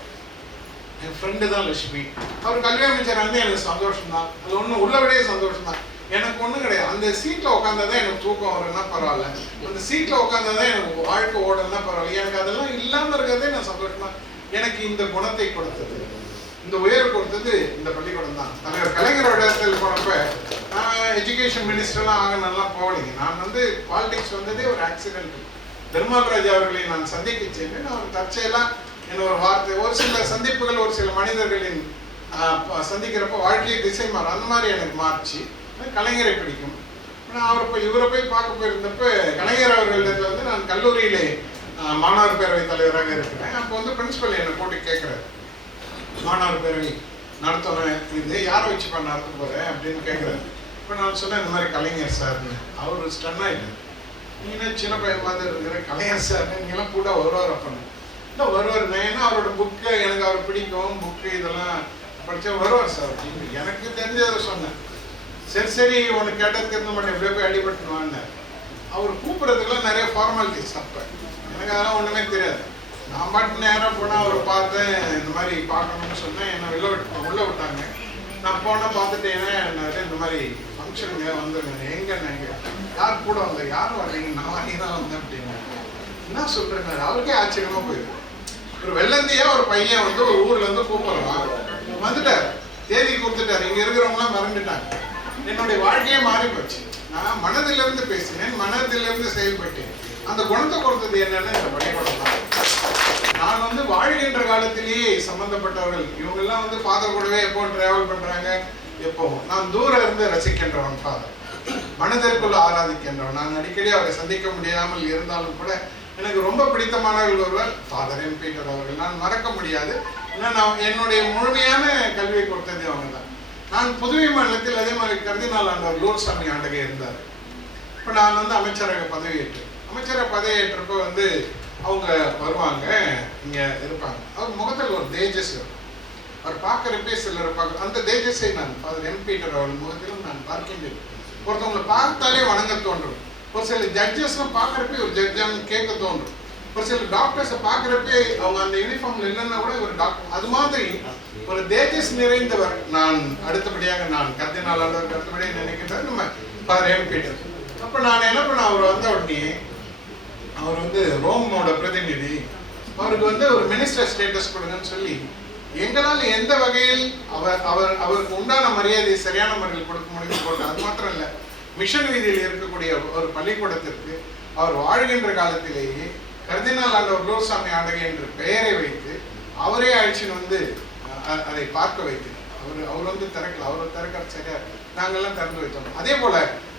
என் ஃப்ரெண்டு தான் லட்சுமி. அவர் கல்வி அமைச்சராக இருந்தால் எனக்கு சந்தோஷம் தான். அது ஒன்றும் உள்ள விடையே சந்தோஷம் தான். எனக்கு ஒன்றும் கிடையாது. அந்த சீட்டில் உட்காந்தாதான் எனக்கு தூக்கம் வரும்னா பரவாயில்ல, அந்த சீட்டில் உட்காந்தாதான் எனக்கு வாழ்க்கை ஓடணும்னா பரவாயில்ல. எனக்கு அதெல்லாம் இல்லாமல் இருக்கிறதே நான் சந்தோஷமா. எனக்கு இந்த குணத்தை கொடுத்தது, இந்த உயர்வு கொடுத்தது இந்த பள்ளிக்கூடம் தான். தலைவர் கலைஞரோட இடத்துல போனப்ப நான் எஜுகேஷன் மினிஸ்டர்லாம் ஆக நல்லா போகலைங்க. நான் வந்து பாலிடிக்ஸ் வந்ததே ஒரு ஆக்சிடென்ட். தர்மாபராஜ் அவர்களை நான் சந்திக்க சென்றேன். அவர் தற்செயலாக என்ன ஒரு வார்த்தை, ஒரு சில சந்திப்புகள், ஒரு சில மனிதர்களின் சந்திக்கிறப்ப வாழ்க்கையை திசை மாறும். அந்த மாதிரி எனக்கு மாறிச்சு. கலைஞரை பிடிக்கும். நான் இவரை போய் பார்க்க போயிருந்தப்ப கலைஞர் அவர்களிடத்துல வந்து நான் கல்லூரியிலே மாணவர் பேரவை தலைவராக இருக்கிறேன். அப்போ வந்து பிரின்சிபல் என்னை போட்டு கேட்குறாரு, மாணவர் பேரவை நடத்தணும், இது யாரை வச்சு நடத்த போகிறேன் அப்படின்னு கேட்குறாரு. இப்போ நான் சொன்னேன் இந்த மாதிரி கலைஞர் சார்னு. அவர் ஸ்டன் ஆகிட்டார். நீனா சின்ன பையன் மாதிரி இருக்கிற கலைஞர் சார், நீங்களாம் கூட வருவார் அப்படின்னு. இல்லை வருவார். நான் ஏன்னா அவரோட புக்கு எனக்கு அவர் பிடிக்கும், புக்கு இதெல்லாம் படித்தா வருவார் சார் அப்படின்னு எனக்கு தெரிஞ்சதை சொன்னேன். சரி உனக்கு கேட்டால் தெரிஞ்ச மாட்டேன், எப்படியோ போய் அடிபட்டுவான்னு. அவர் கூப்பிட்றதுக்கெல்லாம் நிறைய ஃபார்மாலிட்டிஸ். அப்போ எனக்கு அதெல்லாம் ஒன்றுமே தெரியாது. நான் பாட்டு நேராக போனால் அவரை பார்த்தேன், இந்த மாதிரி பார்க்கணும்னு சொன்னேன். என்னை உள்ளே விட்டாங்க. நான் போனால் பார்த்துட்டேன்னா இந்த மாதிரி ஃபங்க்ஷனுங்க வந்துடுங்க, எங்கே யார் கூட வந்தேன், யாரும் வரலைங்க, நான் வாங்கி தான் வந்தேன் அப்படின்னு. என்ன சொல்கிறேங்க, அவருக்கே ஆச்சரியமாக போயிருக்கு. ஒரு வெள்ளந்தியா ஒரு பையன் வந்து ஒரு ஊர்லேருந்து கூப்பிட்றான், வந்துட்டார், தேதி கொடுத்துட்டார். இங்கே இருக்கிறவங்களாம் மறந்துட்டாங்க. என்னுடைய வாழ்க்கையே மாறி போச்சு. நான் மனதிலிருந்து பேசினேன், மனதிலிருந்து செயல்பட்டேன். அந்த குணத்தை கொடுத்தது என்னன்னு இந்த பள்ளிக்கூடம் தான். நான் வந்து வாழ்கின்ற காலத்திலேயே சம்பந்தப்பட்டவர்கள் இவங்கெல்லாம் வந்து ஃபாதர் கூடவே எப்போ டிராவல் பண்றாங்க, எப்போ நான் தூரம் இருந்து ரசிக்கின்றவன் ஃபாதர், மனதிற்குள்ள ஆராதிக்கின்றவன். நான் அடிக்கடி அவரை சந்திக்க முடியாமல் இருந்தாலும் கூட எனக்கு ரொம்ப பிடித்தமானவர்கள் ஒருவர் ஃபாதர் எம் பீட்டர் அவர்கள். நான் மறக்க முடியாது. ஏன்னா நான் என்னுடைய முழுமையான கல்வியை கொடுத்தது அவங்க தான். நான் புதுவை மாநிலத்தில் அதே மாதிரி கர்தினால் ஆண்டவர் லூர்சாமி ஆண்டகை இருந்தார். இப்போ நான் வந்து அமைச்சராக பதவியேற்றேன். அமைச்சராக பதவியேற்றப்போ வந்து அவங்க வருவாங்க, இங்கே இருப்பாங்க. அவர் முகத்தில் ஒரு தேஜஸ் இருக்கும். அவர் பார்க்குறப்பே சிலர் பார்க்க அந்த தேஜஸை நான் ஃபாதர் எம் பீட்டர் அவர்கள் முகத்திலும் நான் பார்க்கின்றேன். ஒருத்தவங்களை பார்த்தாலே வணங்க தோன்றும். ஒரு சில ஜட்ஜஸ்லாம் பார்க்குறப்பே ஒரு ஜட்ஜான்னு கேட்க தோன்றும். ஒரு சில டாக்டர்ஸை பார்க்குறப்பே அவங்க அந்த யூனிஃபார்ம்ல இல்லைன்னா கூட ஒரு டாக்டர் அது மாதிரி ஒரு தேஜஸ் நிறைந்தவர். நான் அடுத்தபடியாக நான் கர்தினால் ஆண்டவருக்கு அடுத்தபடியாக நினைக்கின்றது நம்ம ஃபாதர் எம் பீட்டர். அப்போ நான் என்ன பண்ண, அவர் வந்த உடனே அவர் வந்து ரோமோட பிரதிநிதி, அவருக்கு ஒரு மினிஸ்டர் ஸ்டேட்டஸ் கொடுங்கன்னு சொல்லி எங்களால் எந்த வகையில் அவருக்கு உண்டான மரியாதை சரியான முறையில் கொடுக்க முடியும்னு போட்டார். அது மாத்திரம் இல்லை, மிஷன் வீதியில் இருக்கக்கூடிய ஒரு பள்ளிக்கூடத்திற்கு அவர் வாழ்கின்ற காலத்திலேயே கர்தினால் ஆண்டவர் குரோசாமி ஆண்டகை என்ற பெயரை வைத்து அவரே அழைச்சின்னு அதை பார்க்க வைத்தார். அவர் திறக்கல, அவர் திறக்க சரியா நாங்கள்லாம் திறந்து வைத்தோம். அதே போல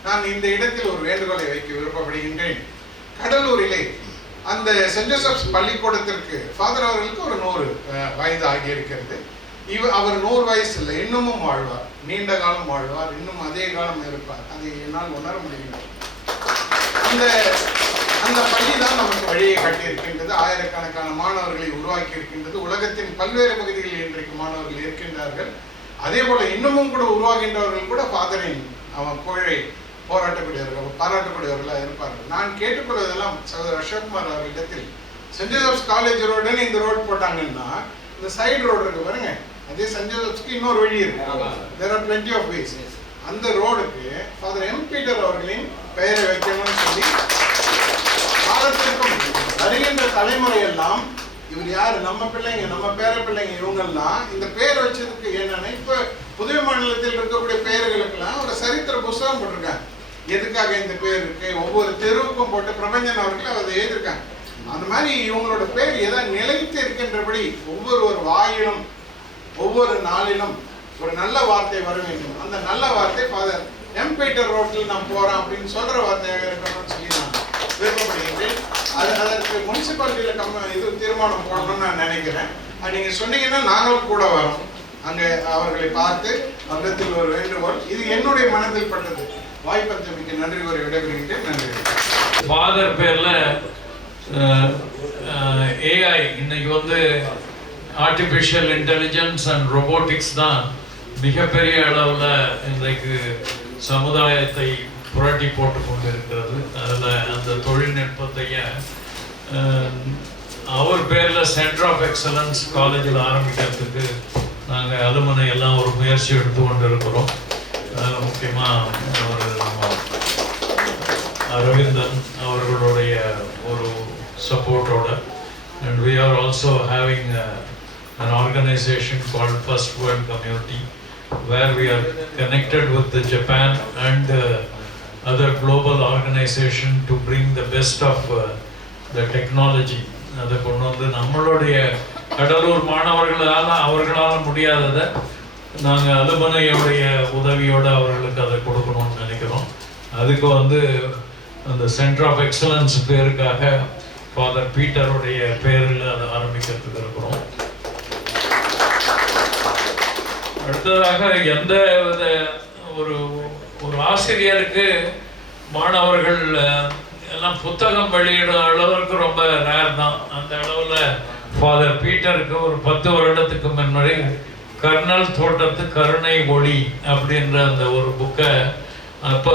நான் இந்த இடத்தில் ஒரு வேண்டுகோளை வைக்க விருப்பப்படுகின்றேன். கடலூரிலே அந்த சென்ட் ஜோசப்ஸ் பள்ளிக்கூடத்திற்கு ஃபாதர் அவர்களுக்கு ஒரு 100 வயது ஆகியிருக்கிறது. அவர் 100 வயசு இல்லை, இன்னமும் வாழ்வார், நீண்ட காலம் வாழ்வார், இன்னும் அதே காலம் இருப்பார். அதை என்னால் உணர முடிகிறது. அந்த பள்ளி தான் நமக்கு வழியை காட்டியிருக்கின்றது. ஆயிரக்கணக்கான மாணவர்களை உருவாக்கி இருக்கின்றது. உலகத்தின் பல்வேறு பகுதிகளில் இன்றைக்கு மாணவர்கள் இருக்கின்றார்கள். அதே போல இன்னமும் கூட உருவாகின்றவர்கள் கூட ஃபாதரின் புகழை பாராட்டக்கூடியவர்களாக இருப்பார்கள். நான் கேட்டுக்கொள்வதெல்லாம் சகோதரர் அசோக்குமார் அவர்களிடத்தில், சென்ட் ஜோசப்ஸ் காலேஜ் ரோடுன்னு இந்த ரோடு போட்டாங்கன்னா இந்த சைடு ரோடு இருக்கு பாருங்க, அதே சென்ட் ஜோசப்ஸ்க்கு இன்னொரு வழி இருக்கு. there are plenty of ways. அந்த ரோடுக்கு ஃபாதர் எம் பீட்டர் அவர்களின் பெயரை வைக்கணும்னு சொல்லி காலத்திற்கும் வருகின்ற தலைமுறை எல்லாம் இவர் யாரு, நம்ம பிள்ளைங்க, நம்ம பேர பிள்ளைங்க, இவங்கெல்லாம் இந்த பேர் வச்சதுக்கு என்னன்னா, இப்ப புதுவை மாநிலத்தில் இருக்கக்கூடிய பெயர்களுக்கெல்லாம் ஒரு சரித்திர புஸ்தகம் போட்டிருக்காங்க. எதுக்காக இந்த பேர் இருக்கு, ஒவ்வொரு தெருவுக்கும் போட்டு பிரபஞ்சன் அவர்கள் அதை எழுதியிருக்காங்க. அந்த மாதிரி இவங்களோட பேர் ஏதாவது நிலைத்து இருக்கின்றபடி ஒவ்வொரு வாயிலும் ஒவ்வொரு நாளிலும் ஒரு நல்ல வார்த்தை வர வேண்டும். அந்த நல்ல வார்த்தை ஃபாதர் எம் பீட்டர் ரோட்டில் நான் போறேன் அப்படின்னு சொல்ற வார்த்தையாக இருக்கணும்னு சொல்லி நான் விருப்பப்படுகின்றேன். அதற்கு முனிசிபாலிட்டியில தீர்மானம் போடணும்னு நான் நினைக்கிறேன். நீங்க சொன்னீங்கன்னா நாங்களும் கூட வரோம், அங்கே அவர்களை பார்த்து அவரிடத்தில் ஒரு வேண்டுகோள். இது என்னுடைய மனதில் பட்டது. வாய்ப்பளித்தமைக்கு நன்றி கூறி விடைபெறுகின்றேன். நன்றி. ஃபாதர் பேர்ல ஏஐ இன்னைக்கு ஆர்டிஃபிஷியல் இன்டெலிஜென்ஸ் அண்ட் ரொபோட்டிக்ஸ் தான் மிகப்பெரிய அளவில் இன்றைக்கு சமுதாயத்தை புரட்டி போட்டு கொண்டு இருக்கிறது. அதில் அந்த தொழில்நுட்பத்தைய அவர் பேரில் சென்டர் ஆஃப் எக்ஸலன்ஸ் காலேஜில் ஆரம்பிக்கிறதுக்கு நாங்கள் அலுமனை எல்லாம் ஒரு முயற்சி எடுத்து கொண்டு இருக்கிறோம். முக்கியமாக அரவிந்தன் அவர்களுடைய ஒரு சப்போர்ட்டோட, and we are also having an organization called First World Community, where we are connected with the Japan and other global organization to bring the best of the technology. அதை கொண்டு வந்து நம்மளுடைய கடலூர் அவர்களால் முடியாததை நாங்கள் அலுமனையோடைய உதவியோடு அவர்களுக்கு அதை கொடுக்கணும்னு நினைக்கிறோம். அதுக்கு அந்த சென்டர் ஆஃப் எக்ஸலன்ஸ் பேருக்காக ஃபாதர் பீட்டருடைய பேரில் அதை ஆரம்பிக்கிறதுக்கு இருக்கிறோம். அடுத்ததாக எந்த ஒரு ஆசிரியருக்கு மாணவர்கள் எல்லாம் புத்தகம் வெளியிடும் அளவுக்கு ரொம்ப ரேர் தான். அந்த அளவில் ஃபாதர் பீட்டருக்கு ஒரு 10 வருடத்துக்கு முன்னாடி கர்னல் தோட்டத்து கருணை ஒளி அப்படின்ற அந்த ஒரு புக்கை அப்போ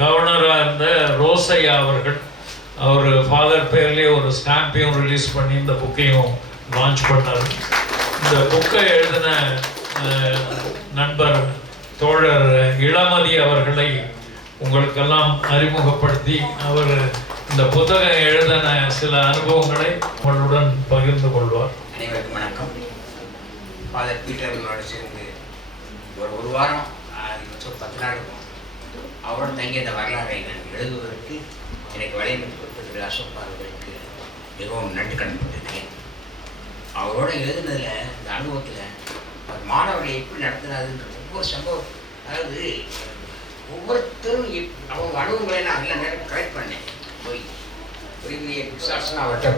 கவர்னராக இருந்த ரோசையா அவர்கள் அவர் ஃபாதர் பேர்லேயே ஒரு ஸ்டாம்பையும் ரிலீஸ் பண்ணி இந்த புக்கையும் லான்ச் பண்ணார். இந்த புக்கை எழுதின நண்பர் தோழர் இளமதி அவர்களை உங்களுக்கெல்லாம் அறிமுகப்படுத்தி அவர் இந்த புத்தகம் எழுதின சில அனுபவங்களை உங்களுடன் பகிர்ந்து கொள்வார். அனைவருக்கும் வணக்கம். ஃபாதர் பீட்டரோட சேர்ந்து ஒரு வாரம் 10 நாள் இருக்கும். அவரோட தங்கிய இந்த வரலாறை நான் எழுதுவதற்கு எனக்கு வலையமைப்பு கொடுத்த திரு அசோக் அவர்களுக்கு மிகவும் நன்றி கடன்பட்டிருக்கேன். அவரோட எழுதுனதில் இந்த அனுபவத்தில் மாணவர்களை எப்படி நடத்துனாதுன்ற ஒவ்வொரு சம்பவம், அதாவது ஒவ்வொருத்தரும் அவங்க அனுபவங்களை நான் நல்ல நேரம் கலெக்ட் பண்ணேன். பெரிய பெரிய புக்ஸார்ஸ்லாம் அவர்கிட்ட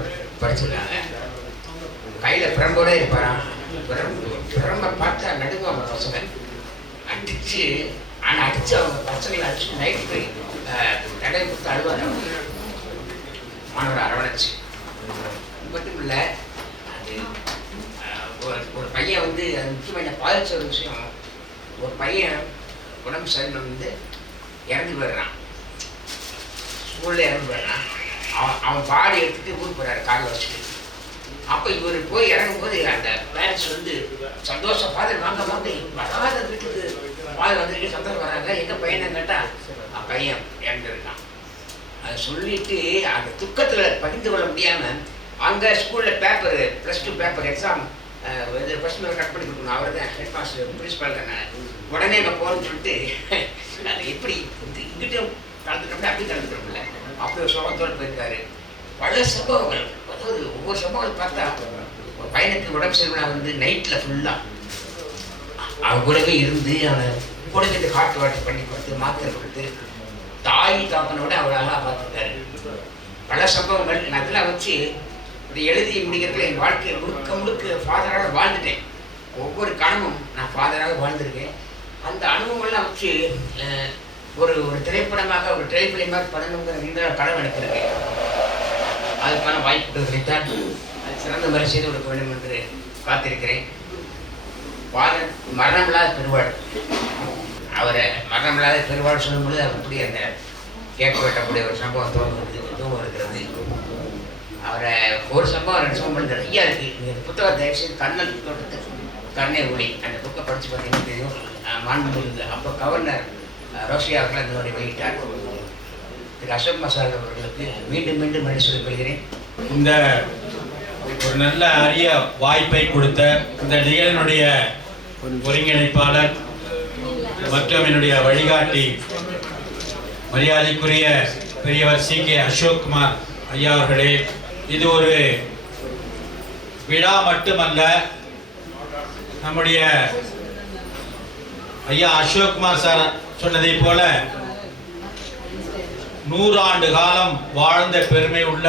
படிச்சிருக்காங்க. கையில் பிரம்போட இருப்பாரான். பிரம்பை பார்த்தா நடுவாங்க பசங்க, அடித்து ஆனால் அடித்து அவங்க பசங்களை அடிச்சு நைட்டு போய் கடை கொடுத்து அழுவார். மாணவர் அரவணைச்சு மட்டும் இல்லை, அது ஒரு பையன் அது முக்கியமான பாதிச்ச ஒரு விஷயம். ஒரு பையன் உடம்பு சரியில்லை இறந்து போயிடுறான், ஸ்கூலில் இறந்து போயிடுறான். அவன் பாடி எடுத்துகிட்டு ஊருக்கு போகிறாரு காரில் வச்சுட்டு. அப்போ இவர் போய் இறங்கும்போது அந்த பேரண்ட்ஸ் வந்து சந்தோஷம், ஃபாதர் வாங்க வாங்க வராத வீட்டுக்கு ஃபாதர் வந்துருக்கு, சந்தோஷம் வராங்க. எங்கள் பையனை கேட்டால் பையன் இறந்துருக்கான். அதை சொல்லிட்டு அந்த துக்கத்தில் பகிர்ந்து கொள்ள முடியாமல் அங்கே ஸ்கூலில் பேப்பர் +2 பேப்பர் எக்ஸாம் ஃபர்ஸ்ட் மேலே கட் பண்ணி கொடுக்கணும். அவர் தான் ஹெட் மாஸ்டர் பிரின்சிபால் தானே. உடனே அங்கே போகணும்னு சொல்லிட்டு அது எப்படி இங்கிட்டும் கலந்துட்டோம்ல அப்படி கலந்துட்டோம்ல அப்படி ஒரு சோகத்தோடு போயிருக்காரு. பல சம்பவங்கள், அதாவது ஒவ்வொரு சம்பவங்கள் பார்த்தா ஒரு பையனுக்கு உடம்பு சரியில்லை வந்து நைட்டில் ஃபுல்லாக அவன் கூடவே இருந்து அவனை கூடவே ஹார்ட் வாட்டர் பண்ணி கொடுத்து மாத்திரை கொடுத்து தாய் தாப்பனோட அவளை அழகாக பார்த்துருக்காரு. பல சம்பவங்கள் நான் அதெல்லாம் வச்சு இப்படி எழுதி முடிக்கிறதுல என் வாழ்க்கையை முழுக்க முழுக்க ஃபாதராக வாழ்ந்துட்டேன். ஒவ்வொரு கணமும் நான் ஃபாதராக வாழ்ந்திருக்கேன். அந்த அனுபவங்கள்லாம் வச்சு ஒரு திரைப்படமாக ஒரு திரைப்படமாக பண்ணணுங்கிற நீண்ட கனவு எனக்கு இருக்கு. அதுக்கான வாய்ப்புகள் கிடைத்தால் அது சிறந்த முறை செய்து கொடுக்க வேண்டும் என்று காத்திருக்கிறேன். ஃபாதர் மரணமில்லாத பெருவாள், அவரை மரணமில்லாத பெருவாள் சொல்லும்போது அவர் எப்படி அந்த கேட்க வெட்டக்கூடிய ஒரு சம்பவம் தோன்றும் இருக்கிறது. அவரை ஒரு சம்பவம் 2 சம்பவம் நிறையா இருக்குது. நீங்கள் புத்தகத்தை தயவுசெய்து கண்ணல் தோட்டத்தை கண்ணே ஒளி அந்த புக்கை படித்து பார்த்தீங்கன்னா தெரியும். மாண்புமிகு அப்போ கவர்னர் ரோஷியா அவர்கள் அந்த மாதிரி வெளியிட்டார். திரு அசோக் மசால் அவர்களுக்கு மீண்டும் மீண்டும் நன்றி சொல்லிக் கொள்கிறேன். இந்த ஒரு நல்ல அரிய வாய்ப்பை கொடுத்த இந்த நிகழ்ச்சியினுடைய ஒருங்கிணைப்பாளர் மற்றும் என்னுடைய வழிகாட்டி மரியாதைக்குரிய பெரியவர் CK அசோக்குமார் ஐயா அவர்களே, இது ஒரு விழா மட்டுமல்ல. நம்முடைய ஐயா அசோக்குமார் சார் சொன்னதை போல 100 ஆண்டு காலம் வாழ்ந்த பெருமை உள்ள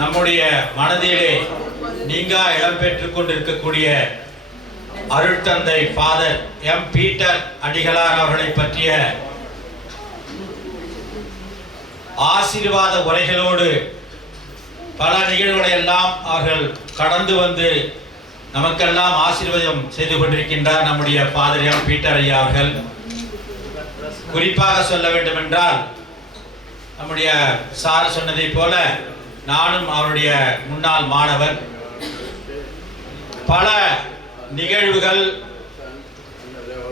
நம்முடைய மனதிலே நீங்கா இடம் பெற்றுக் கொண்டிருக்கக்கூடிய அருட்தந்தை ஃபாதர் M. பீட்டர் அடிகளார் அவர்களை பற்றிய ஆசீர்வாத உரைகளோடு பல நிகழ்வுகளை எல்லாம் அவர்கள் கடந்து வந்து நமக்கெல்லாம் ஆசீர்வாதம் செய்து கொண்டிருக்கின்றார் நம்முடைய ஃபாதர் M. பீட்டர் ஐயா அவர்கள். குறிப்பாக சொல்ல வேண்டும் என்றால் நம்முடைய சார் சொன்னதை போல நானும் அவருடைய முன்னாள் மாணவர். பல நிகழ்வுகள்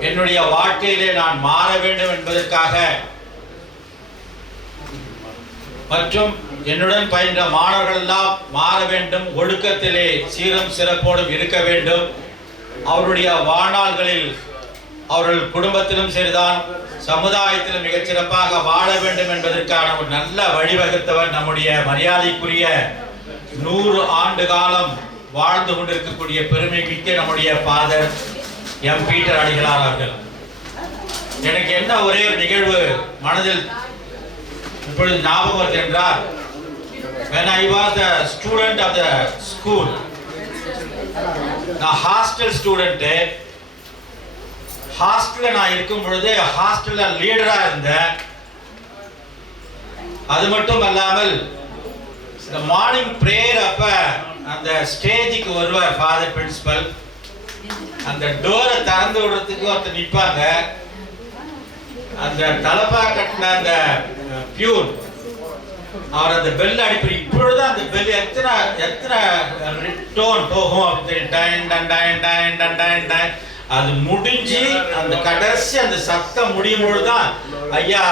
என்னுடைய வாழ்க்கையிலே நான் மாற வேண்டும் என்பதற்காக மற்றும் என்னுடன் பயின்ற மாணவர்கள் எல்லாம் மாற வேண்டும், ஒழுக்கத்திலே சீரும் சிறப்போடும் இருக்க வேண்டும், அவருடைய வாழ்நாள்களில் அவர்கள் குடும்பத்திலும் சரிதான் சமுதாயத்திலும் மிகச்சிறப்பாக வாழ வேண்டும் என்பதற்கான ஒரு நல்ல வழிவகுத்தவர் நம்முடைய மரியாதைக்குரிய 100 ஆண்டு காலம் வாழ்ந்து கொண்டிருக்கக்கூடிய பெருமை மிக்க நம்முடைய ஃபாதர் M. பீட்டர் அடிகளார் அவர்கள். எனக்கு என்ன ஒரே ஒரு நிகழ்வு மனதில் இப்பொழுது ஞாபகம் வருது என்றால், when I was a student of the school, நான் ஹாஸ்டல் ஸ்டூடெண்ட். ஹாஸ்டல்ல நான் இருக்கும் பொழுது ஹாஸ்டல்ல லீடரா இருந்தேன். அது மட்டும் அல்லாமல் இந்த மார்னிங் பிரேயர் அப்ப அந்த ஸ்டேஜுக்கு வருவார் ஃபாதர் பிரின்சிபல். அந்த டோரை திறந்து விடுறதுக்கு ஒருத்தர் நிற்பாங்க. அந்த தலப்பா கட்டின அந்த பியூர் அவர் அந்த பெல் அடிப்படை இப்பொழுது அந்த பெல் எத்தனை டோன் போகும் அப்படின்னு அது முடிஞ்சு அந்த கடைசி அந்த சத்தம் முடியும் பொழுதுதான் ஐயா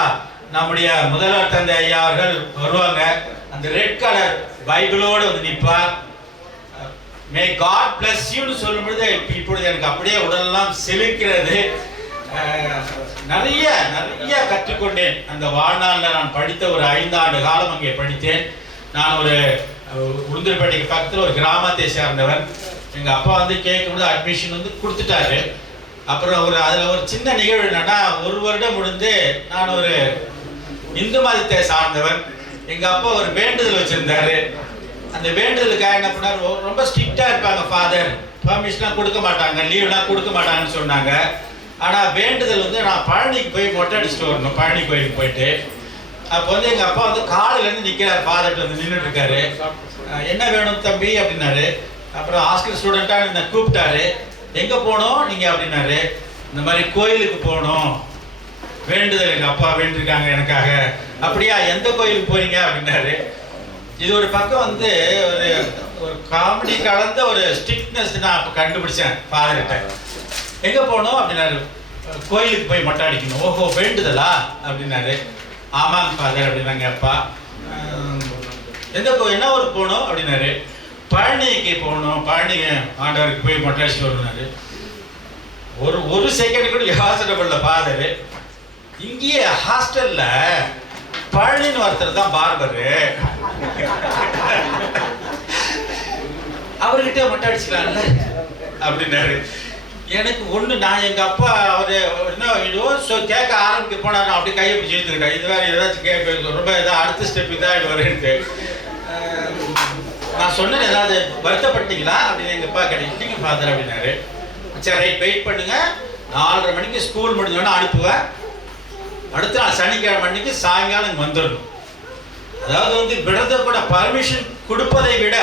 நம்முடைய முதல்வர் தந்தை ஐயா அவர்கள் வருவாங்க. அந்த ரெட் கலர் பைபிளோடு வந்து நிற்பார். மே காட் பிளஸ் யூன்னு சொல்லும் பொழுது இப்பொழுது எனக்கு அப்படியே உடலெல்லாம் செலுக்கிறது. நிறைய கற்றுக்கொண்டேன். அந்த வாழ்நாளில் நான் படித்த ஒரு 5 ஆண்டு காலம் அங்கே படித்தேன். நான் ஒரு உளுந்தூர்பேட்டைக்கு பக்கத்தில் ஒரு கிராமத்தை சேர்ந்தவன். எங்கள் அப்பா வந்து கேட்கும்போது அட்மிஷன் வந்து கொடுத்துட்டாரு. அப்புறம் அதில் ஒரு சின்ன நிகழ்வு என்னன்னா, 1 வருடம் முடிந்து நான் ஒரு இந்து மதத்தை சார்ந்தவன். எங்கள் அப்பா ஒரு வேண்டுதல் வச்சுருந்தாரு. அந்த வேண்டுதலுக்காக என்ன பண்ணார், ரொம்ப ஸ்ட்ரிக்டாக இருப்பாங்க ஃபாதர், பர்மிஷன்லாம் கொடுக்க மாட்டாங்க, லீவ்லாம் கொடுக்க மாட்டாங்கன்னு சொன்னாங்க. ஆனால் வேண்டுதல் வந்து நான் பழனிக்கு போய் மொட்டை அடிச்சுட்டு வரணும், பழனி கோயிலுக்கு போயிட்டு. அப்போ வந்து எங்கள் அப்பா வந்து காலையிலேருந்து நிற்கிறார், ஃபாதர்கிட்ட வந்து நின்றுட்டு இருக்காரு. என்ன வேணும் தம்பி அப்படின்னாரு. அப்புறம் ஹாஸ்டல் ஸ்டூடெண்ட்டாக என்னை கூப்பிட்டாரு. எங்கே போகணும் நீங்கள் அப்படின்னாரு. இந்த மாதிரி கோயிலுக்கு போகணும், வேண்டுதல் எங்கள் அப்பா வேண்டியிருக்காங்க எனக்காக. அப்படியா, எந்த கோயிலுக்கு போறீங்க அப்படின்னாரு. இது ஒரு பக்கம் வந்து ஒரு காமெடி கலந்த ஒரு ஸ்ட்ரிக்ட்னஸ் நான் அப்போ கண்டுபிடிச்சேன் ஃபாதர்கிட்ட. எங்கே போகணும் அப்படின்னாரு. கோயிலுக்கு போய் மொட்டை அடிக்கணும். ஓஹோ, வேண்டுதலா அப்படின்னாரு. ஆமாங்க ஃபாதர் அப்படின்னாங்க. அப்பா என்ன ஊருக்கு போகணும் அப்படின்னாரு. பழனிக்கு போகணும், பழனி ஆண்டவருக்கு போய் மொட்டை அடிச்சுட்டு வரணுன்னாரு. ஒரு செகண்ட் கூட யோசனை பண்ணல ஃபாதரு. இங்கேயே ஹாஸ்டல்ல பழனின்னு ஒருத்தர் தான் பார்பரு, அவர்கிட்ட மொட்டை அடிச்சுக்கலாம்ல அப்படின்னாரு. எனக்கு ஒன்று, நான் எங்கள் அப்பா அவர் என்ன கேட்க ஆரம்பிக்க போனா நான் அப்படி கையை பிடிச்சி எடுத்துக்கிட்டேன். இது வேறு ஏதாச்சும் கேட்க ரொம்ப ஏதாவது அடுத்த ஸ்டெப் இதாக வருன்ட்டு நான் சொன்னேன். ஏதாவது வருத்தப்பட்டீங்களா அப்படின்னு எங்கள் அப்பா கிடைக்கீங்க ஃபாதர் அப்படின்னாரு. சரி, ரைட், வெயிட் பண்ணுங்க, 4:30 மணிக்கு ஸ்கூல் முடிஞ்சோன்னா அனுப்புவேன். அடுத்த நாள் சனிக்கிழமை அன்னைக்கு சாயங்காலம் இங்கே வந்துடணும். அதாவது வந்து விடுறத கூட பர்மிஷன் கொடுப்பதை விட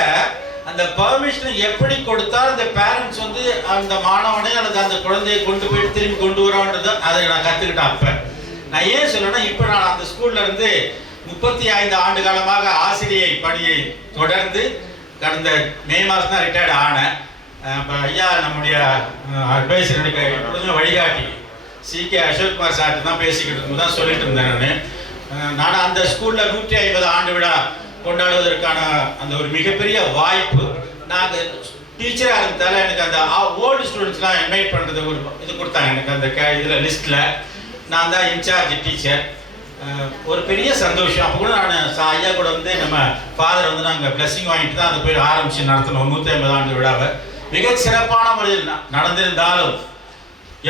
அந்த பர்மிஷனை எப்படி கொடுத்தால் அந்த பேரண்ட்ஸ் வந்து அந்த மாணவனை அல்லது அந்த குழந்தையை கொண்டு போயிட்டு திரும்பி கொண்டு வரோன்றது அதை நான் கற்றுக்கிட்டேன். அப்போ நான் ஏன் சொல்லணும்னா, இப்போ நான் அந்த ஸ்கூல்ல இருந்து 35 ஆண்டு காலமாக ஆசிரியை பணியை தொடர்ந்து கடந்த மே மாதம் தான் ரிட்டையர்ட் ஆனேன். இப்போ ஐயா நம்முடைய அட்வைசருடைய எப்பொழுதும் வழிகாட்டி சி.கே. அசோக்குமார் சார்ட்டு தான் பேசிக்கிட்டு இருக்கும் தான் சொல்லிட்டு இருந்தேன். நான் அந்த ஸ்கூலில் 150 ஆண்டு விழா கொண்டாடுவதற்கான அந்த ஒரு மிகப்பெரிய வாய்ப்பு. நாங்கள் டீச்சராக இருந்ததால் எனக்கு அந்த ஓல்டு ஸ்டூடெண்ட்ஸ்லாம் இன்வைட் பண்ணுறது ஒரு இது கொடுத்தாங்க. எனக்கு அந்த இதில் லிஸ்ட்டில் நான் தான் இன்சார்ஜ் டீச்சர். ஒரு பெரிய சந்தோஷம். அப்போ கூட நான் ஐயா கூட வந்து நம்ம ஃபாதர் வந்து நாங்கள் பிளஸிங் வாங்கிட்டு தான் அதை போய் ஆரம்பித்து நடத்தணும் 150 ஆண்டு விழாவை. மிக சிறப்பான முறையில் நடந்திருந்தாலும்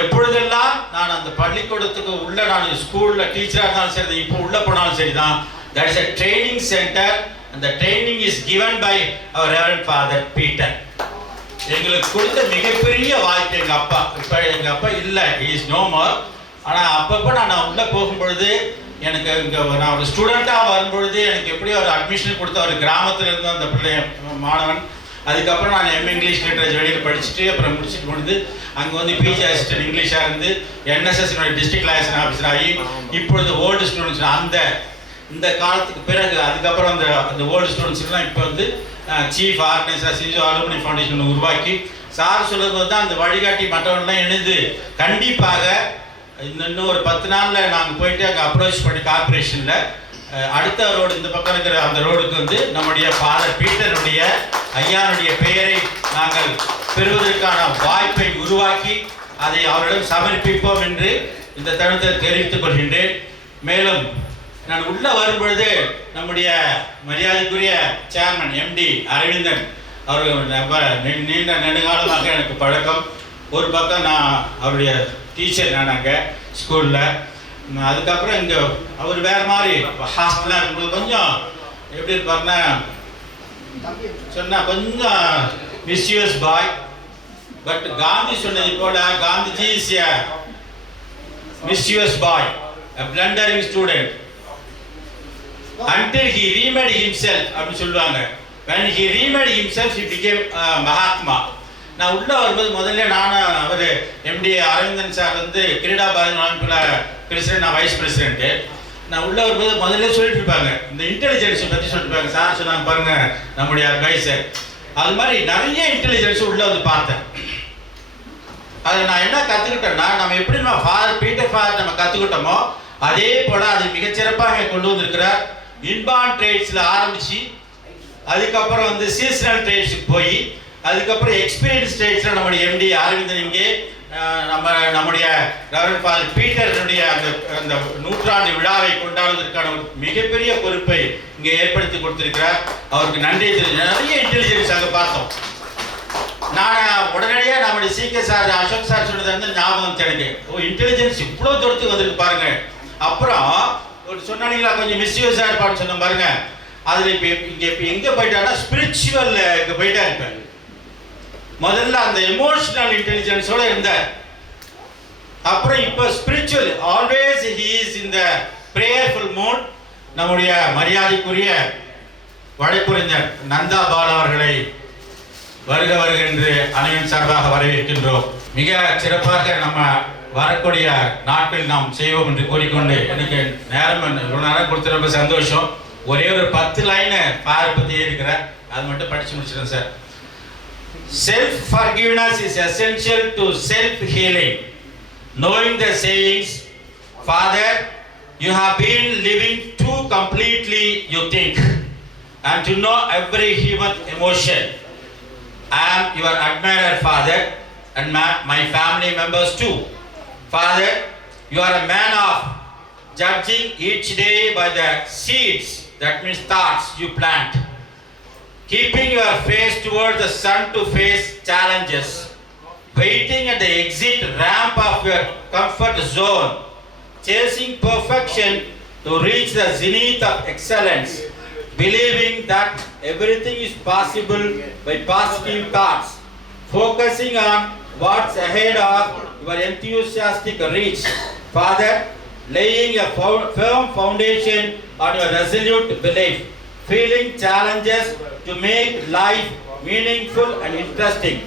எப்பொழுதெல்லாம் நான் அந்த பள்ளிக்கூடத்துக்கு உள்ள நான் ஸ்கூலில் டீச்சராக இருந்தாலும் சரி, இப்போ உள்ள போனாலும் சரி தான், that is a training center and the training is given by our Reverend Father Peter. எங்களுக்கு கொடுத்த மிகப்பெரிய வாய்ப்பு எங்கள் அப்பா. இப்போ எங்கள் அப்பா இல்லை, he is no more. ஆனால் அப்பப்போ நான் உள்ளே போகும்பொழுது எனக்கு இங்கே நான் ஒரு ஸ்டூடெண்ட்டாக வரும்பொழுது எனக்கு எப்படி ஒரு அட்மிஷன் கொடுத்த ஒரு கிராமத்தில் இருந்த அந்த பிள்ளை மாணவன். அதுக்கப்புறம் நான் எம் இங்கிலீஷ் லிட்ரேச்சர் வெளியில் படிச்சுட்டு அப்புறம் முடிச்சுட்டு வந்து அங்கே வந்து பிஜி அசிஸ்டன்ட் இங்கிலீஷாக இருந்து என்எஸ்எஸ் டிஸ்ட்ரிக்ட் லைசன்ஸ் ஆஃபீஸர் ஆகி இப்பொழுது ஓல்டு ஸ்டூடெண்ட்ஸ் இந்த காலத்துக்கு பிறகு அதுக்கப்புறம் அந்த ஓல்டு ஸ்டூடெண்ட்ஸ்லாம் இப்போ வந்து chief organiser Sijo alumni foundation உருவாக்கி சார் சொல்லும்போது தான் அந்த வழிகாட்டி மற்றவர்கள்லாம் இணைந்து கண்டிப்பாக இன்னும் ஒரு 10 நாளில் நாங்கள் போயிட்டு அங்கே அப்ரோச் பண்ணி கார்பரேஷனில் அடுத்த ரோடு இந்த பக்கம் இருக்கிற அந்த ரோடுக்கு வந்து நம்முடைய ஃபாதர் பீட்டருடைய ஐயானுடைய பெயரை நாங்கள் பெறுவதற்கான வாய்ப்பை உருவாக்கி அதை அவரிடம் சமர்ப்பிப்போம் என்று இந்த தருணத்தில் தெரிவித்துக் கொள்கின்றேன். மேலும் நான் உள்ள வரும்பொழுது நம்முடைய மரியாதைக்குரிய சேர்மன் எம்டி அரவிந்தன் அவர் நீண்ட நெடுங்காலமாக எனக்கு பழக்கம். ஒரு பக்கம் நான் அவருடைய டீச்சர் நான் அங்கே ஸ்கூலில். அதுக்கப்புறம் இங்கே அவர் வேறு மாதிரி ஹாஸ்டலாக இருக்கும்போது கொஞ்சம் எப்படி இருப்பாருன்னா சொன்னால் கொஞ்சம் மிஸ்யூஸ் பாய். பட் காந்தி சொன்னது போல Gandhiji is a misuse bye, a blundering student until he remade himself அப்படின்னு சொல்லுவாங்க. when he remade himself he became Mahatma. நான் உள்ள வரும்போது முதல்ல நானும் அவர் எம்டி அரவிந்தன் சார் வந்து கிரீடா பாரதி அமைப்பில் பிரசிடென்ட், நான் வைஸ் பிரசிடென்ட்டு. நான் உள்ள வரும்போது முதல்ல சொல்லிட்டு இருப்பாங்க இந்த இன்டெலிஜென்ஸை பற்றி சொல்லிட்டு இருப்பாங்க. சார் சொன்னாங்க பாருங்க நம்முடைய அட்வைசர். அது மாதிரி நிறைய இன்டெலிஜென்ஸ் உள்ள வந்து பார்த்தேன். அதை நான் என்ன கற்றுக்கிட்டேன்னா, நம்ம எப்படி நம்ம ஃபாதர் பீட்டர் ஃபாதர் நம்ம கற்றுக்கிட்டோமோ அதே போல் அது மிகச்சிறப்பாக கொண்டு வந்திருக்கிறார். இன்பார்ன் ட்ரேட்ஸில் ஆரம்பித்து அதுக்கப்புறம் வந்து சீசனல் ட்ரேட்ஸுக்கு போய் அதுக்கப்புறம் எக்ஸ்பீரியன்ஸ் ட்ரேட்ஸில் நம்முடைய எம்டி அரவிந்தன் இங்கே நம்முடைய ரெவரண்ட் ஃபாதர் பீட்டருடைய அந்த 100ஆண்டு விழாவை கொண்டாடுவதற்கான ஒரு மிகப்பெரிய பொறுப்பை இங்கே ஏற்படுத்தி கொடுத்திருக்கிறார். அவருக்கு நன்றி. நிறைய இன்டெலிஜென்ஸ் அங்கே பார்த்தோம். நான் உடனடியாக நம்முடைய சி.கே. சார் அசோக் சார் சொன்னது வந்து ஞாபகம் எனக்கு. இன்டெலிஜென்ஸ் இவ்வளோ தூரத்துக்கு வந்துருக்கு பாருங்க. அப்புறம் ஒரு சொன்னீங்களா கொஞ்சம் மிஸ்யூஸாக இருப்பான்னு சொன்ன பாருங்க. அதில் இப்போ இங்கே இப்போ எங்கே போயிட்டான்னா ஸ்பிரிச்சுவல் இங்கே போயிட்டா இருப்பேன். முதல்ல அந்த எமோஷனல் இன்டெலிஜென்ஸோட இருந்தார். அப்புறம் இப்போ spiritual always he is in the prayerful mood. நம்முடைய மரியாதைக்குரிய வழக்குரைஞர் நந்தா பால் அவர்களை வருக வருக என்று அனைவரின் சார்பாக வரவேற்கின்றோம். மிக சிறப்பாக நம்ம வரக்கூடிய நாட்களில் நாம் செய்வோம் என்று கூறிக்கொண்டு எனக்கு நேரம் கொடுத்து ரொம்ப சந்தோஷம். ஒரே ஒரு 10 லைன் ஃபாதர் பத்தி இருக்கிறேன், அது மட்டும் படிச்சு முடிச்சிடுறேன் sir. Self forgiveness is essential to self healing. Knowing the sayings, Father, you have been living too completely, you think, and to know every human emotion. I am your admirer, Father, and my family members too. Father, you are a man of judging each day by the seeds, that means thoughts you plant. Keeping your face towards the sun to face challenges. Waiting at the exit ramp of your comfort zone. Chasing perfection to reach the zenith of excellence. Believing that everything is possible by positive thoughts. Focusing on what's ahead of your enthusiastic reach. Father, laying a firm foundation on your resolute belief. Feeling challenges to make life meaningful and interesting.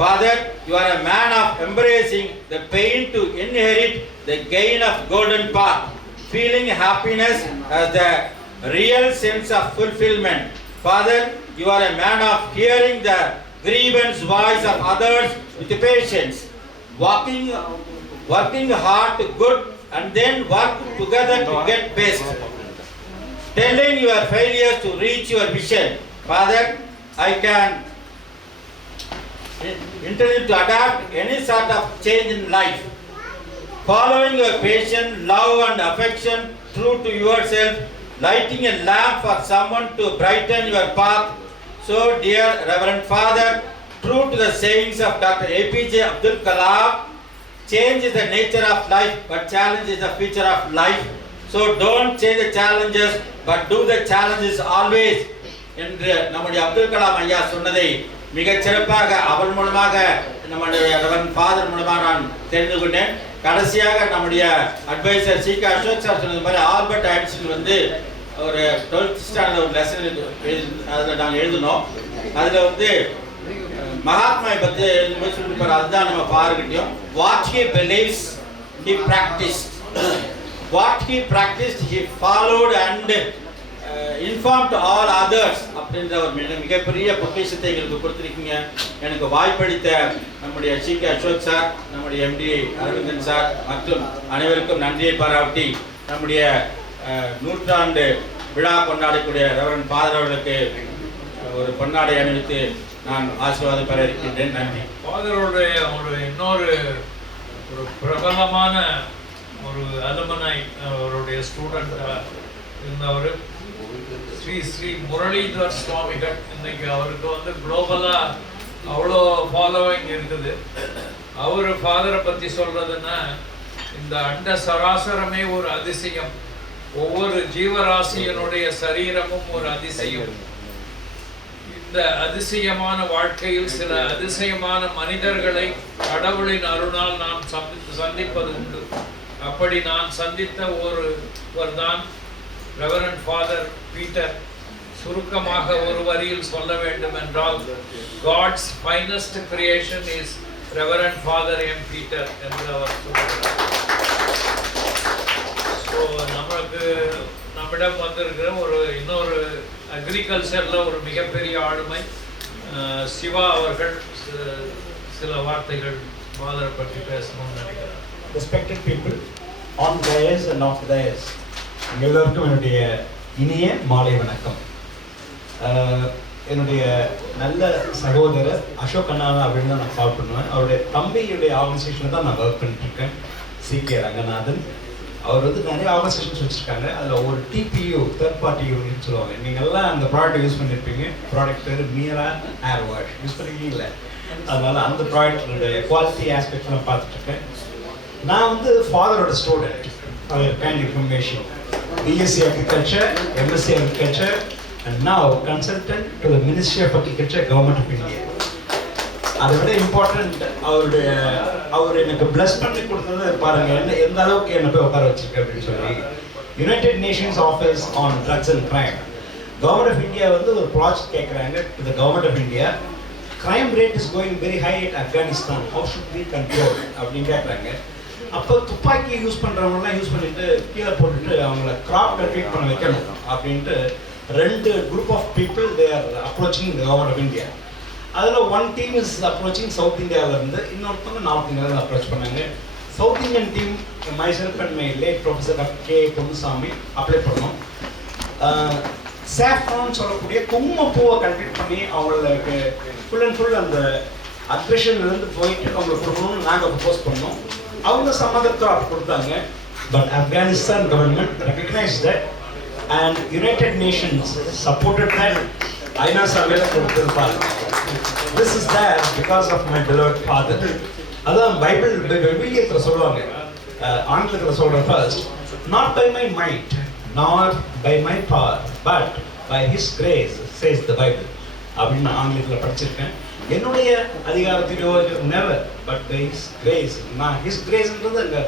Father, you are a man of embracing the pain to inherit the gain of golden path. Feeling happiness as the real sense of fulfillment. Father, you are a man of hearing the grievance voice of others with patience. Working hard to good and then work together to get best. Telling your failures to reach your vision. Father, I can intend to adapt any sort of change in life. Following your passion, love and affection true to yourself, lighting a lamp for someone to brighten your path. So, dear Reverend Father, true to the sayings of Dr. APJ Abdul Kalam, change is the nature of life, but challenge is the feature of life. So, don't change the challenges, but do the challenges always. என்று நம்முடைய அப்துல் கலாம் ஐயா சொன்னதை மிகச் சிறப்பாக அவள் மூலமாக நம்முடைய reverend father மூலமாக நான் தெரிந்து கொண்டேன். கடைசியாக நம்முடைய அட்வைசர் சி.கே. அசோக் சார் சொன்னது மாதிரி ஆல்பர்ட் ஐன்ஸ்டீன் வந்து ஒரு 12th ஸ்டாண்டர்ட் ஒரு லெசன் அதில் நாங்கள் எழுதினோம். அதில் வந்து மகாத்மாவை பற்றி எழுதும்போது சொல்லியிருப்பார், அதுதான் நம்ம பாருக்கிட்டோம். What he believes he practised, what he practised he followed and inform to all others அப்படின்ற ஒரு மிகப்பெரிய பொக்கிஷத்தை எங்களுக்கு கொடுத்துருக்கீங்க. எனக்கு வாய்ப்பளித்த நம்முடைய சி.கே. அசோக் சார், நம்முடைய எம்டி அரவிந்தன் சார் மற்றும் அனைவருக்கும் நன்றியை பாராட்டி நம்முடைய நூற்றாண்டு விழா கொண்டாடக்கூடிய ரெவரண்ட் ஃபாதர் அவர்களுக்கு ஒரு பொன்னாடை அணிவித்து நான் ஆசீர்வாதம் பெற இருக்கின்றேன். நன்றி. ஃபாதருடைய இன்னொரு பிரபலமான ஒரு அலுமனை அவருடைய ஸ்டூடெண்டாக இருந்தவர் ஸ்ரீ முரளிதர் சுவாமிகள். இன்னைக்கு அவருக்கு வந்து குளோபலாக அவ்வளோ ஃபாலோவிங் இருக்குது. அவர் ஃபாதரை பற்றி சொல்கிறதுன்னா, இந்த அண்ட சராசரமே ஒரு அதிசயம், ஒவ்வொரு ஜீவராசியினுடைய சரீரமும் ஒரு அதிசயம். இந்த அதிசயமான வாழ்க்கையில் சில அதிசயமான மனிதர்களை கடவுளின் அருளால் நாம் சந்திப்பது உண்டு. அப்படி நான் சந்தித்த ஒருவர் தான் ரெவரண்ட் ஃபாதர் பீட்டர். சுருக்கமாக ஒரு வரியில் சொல்ல வேண்டும் என்றால், God's finest creation is Reverend Father M. Peter என்று அவர் சொல்கிறார். ஸோ நம்மிடம் வந்திருக்கிற இன்னொரு அக்ரிகல்ச்சரில் ஒரு மிகப்பெரிய ஆளுமை சிவா அவர்கள் சில வார்த்தைகள் ஃபாதரை பற்றி பேசணும்னு நினைக்கிறார். Respected people on dais and off dais, எல்லோருக்கும் என்னுடைய இனிய மாலை வணக்கம். என்னுடைய நல்ல சகோதரர் அசோக் அண்ணா அப்படின்னு தான் நான் கால் பண்ணுவேன். அவருடைய தம்பியுடைய ஆர்கனைசேஷனில் தான் நான் ஒர்க் பண்ணிட்டுருக்கேன், சி.கே. ரங்கநாதன். அவர் வந்து நிறைய ஆர்கனைசேஷன்ஸ் வச்சுருக்காங்க. அதில் ஒரு டிபியூ, தேர்ட் பார்ட்டி யூனிட்னு சொல்லுவாங்க. நீங்கள் எல்லாம் அந்த ப்ராடக்ட் யூஸ் பண்ணியிருப்பீங்க. ப்ராடக்ட் பேர் மீரா ஏர் வாஷ் யூஸ் பண்ணிருக்கீங்களே. அதனால் அந்த ப்ராடக்டோடைய குவாலிட்டி ஆஸ்பெக்ட் நான் பார்த்துட்ருக்கேன். நான் வந்து ஃபாதரோட student, kind information, BSc agriculture, MSc agriculture, and now consultant to the Ministry of Agriculture, Government of India. அதை விட இம்பார்ட்டன்ட் அவர் எனக்கு பிளஸ் பண்ணி கொடுத்தது பாருங்க, எந்த அளவுக்கு என்னை போய் உட்கார வச்சிருக்கு அப்படின்னு சொல்லி. United Nations office on drugs and crime, government of India வந்து ஒரு ப்ராஜெக்ட் கேட்குறாங்க to the government of India. Crime rate is going very high at Afghanistan, how should be control அப்படின்னு கேட்குறாங்க. அப்போ துப்பாக்கி யூஸ் பண்ணுறவங்கலாம் யூஸ் பண்ணிட்டு கீழே போட்டுட்டு அவங்கள கிராப் ட்ரீட் பண்ண வைக்கணும் அப்படின்ட்டு 2 group of people they are approaching the government of India. அதில் one team is approaching south இந்தியாவிலேருந்து, இன்னொருத்தவங்க நார்த் இந்தியாவிலேருந்து அப்ரோச் பண்ணாங்க. South Indian team myself and my late professor doctor K Ponnusamy apply பண்ணோம். சாஃப்ரான் சொல்லக்கூடிய குங்குமப்பூவை கல்டிவேட் பண்ணி அவங்களுக்கு ஃபுல் அண்ட் ஃபுல் அந்த அக்ரெஷன்லேருந்து போயிட்டு அவங்களுக்கு கொடுக்கணும்னு நாங்கள் ப்ரப்போஸ் பண்ணோம். அவங்க சம்மதத்தை கொடுத்தாங்க. But Afghanistan government recognise that and United Nations supported that. ஐநா சபையில் கொடுத்துருப்பாங்க. This is there because of my beloved father. அதான் பைபிள் விவிலியத்தில் சொல்லுவாங்க, ஆங்கிலத்தில் சொல்கிற first, not by my might not by my power but by his grace says the Bible அப்படின்னு நான் ஆங்கிலத்தில் படிச்சிருக்கேன். என்னுடைய அதிகாரத்திலோ never but by his grace. நான் ஹிஸ் கிரேஸ்ன்றது அங்கே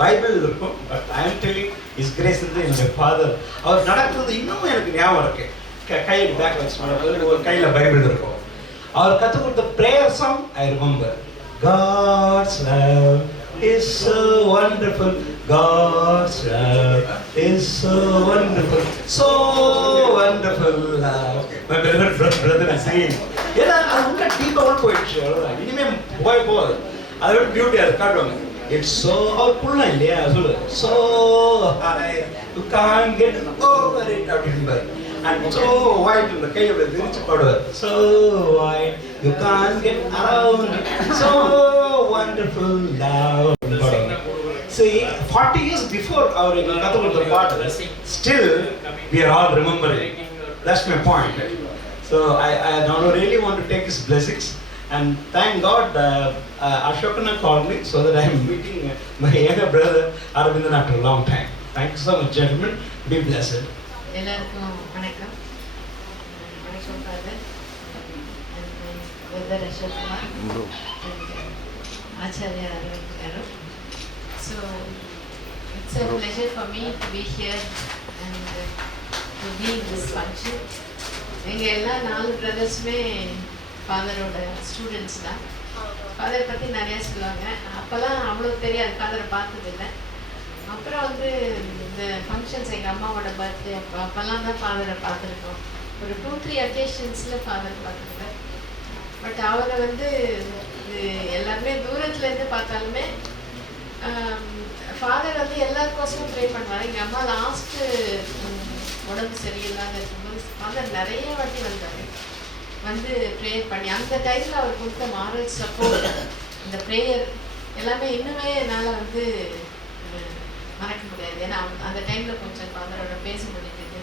பைபிள் இருக்கும். But I am telling his கிரேஸ்ன்றது என்னுடைய ஃபாதர். அவர் நடக்கிறது இன்னும் எனக்கு ஞாபகம் இருக்கு. கையில் பேக் வச்சு ஒரு கையில் பைபிள் இருக்கும். அவர் கற்றுக் கொடுத்த prayer song I remember. God's love is so wonderful. God's love is so wonderful. So wonderful love. My beloved brother is saying. ஏன்னா அது உள்ள டீப்பாக போயிடுச்சு. அவ்வளோதான். இனிமேல் போகுது. அதை விட பியூட்டி அதை காட்டுவாங்க. It's so அவர் புள்ளலாம் இல்லையா சொல்லு. So high you can't get over it அப்படின்பாரு. And so wide இந்த கையில் விரிச்சு பாடுவார். So wide you can't get around it. So wonderful love. See, 40 years before our Katholik father, still we are all remembering. That's my point. So I now really want to take his blessings and thank God Ashokana called me so that I am meeting my younger brother Arvindan after a long time. Thank you so much, gentlemen. Be blessed. எல்லாருக்கும் வணக்கம். வணக்கம் father brother Ashokkumar Acharya Arvind garu. So it's a pleasure for me to be here and to be in this function. எங்க எல்லா 4 பிரதர்ஸுமே ஃபாதரோட students தான். Father பற்றி நிறையா சொல்லுவாங்க. அப்போல்லாம் அவ்வளோ தெரியாது, ஃபாதரை பார்த்ததில்லை. அப்புறம் வந்து இந்த ஃபங்க்ஷன்ஸ் எங்கள் அம்மாவோட பர்த்டே அப்போல்லாம் தான் ஃபாதரை பார்த்துருக்கோம். ஒரு 2-3 அக்கேஷன்ஸில் ஃபாதர் பார்த்துருக்கேன். பட் அவரை வந்து எல்லாருமே தூரத்துலேருந்து பார்த்தாலுமே ஃபாதர் வந்து எல்லாருக்கோசமும் ப்ரே பண்ணுவார். எங்கள் அம்மா லாஸ்ட்டு உடம்பு சரியில்லாத இருக்கும்போது ஃபாதர் நிறைய வாட்டி வந்தார், வந்து ப்ரேயர் பண்ணி அந்த டைமில் அவர் கொடுத்த மாரல் சப்போர்ட், இந்த ப்ரேயர் எல்லாமே இன்னுமே என்னால் வந்து மறக்க முடியாது. ஏன்னா அந்த டைமில் கொஞ்சம் ஃபாதரோட பேச முடிஞ்சது.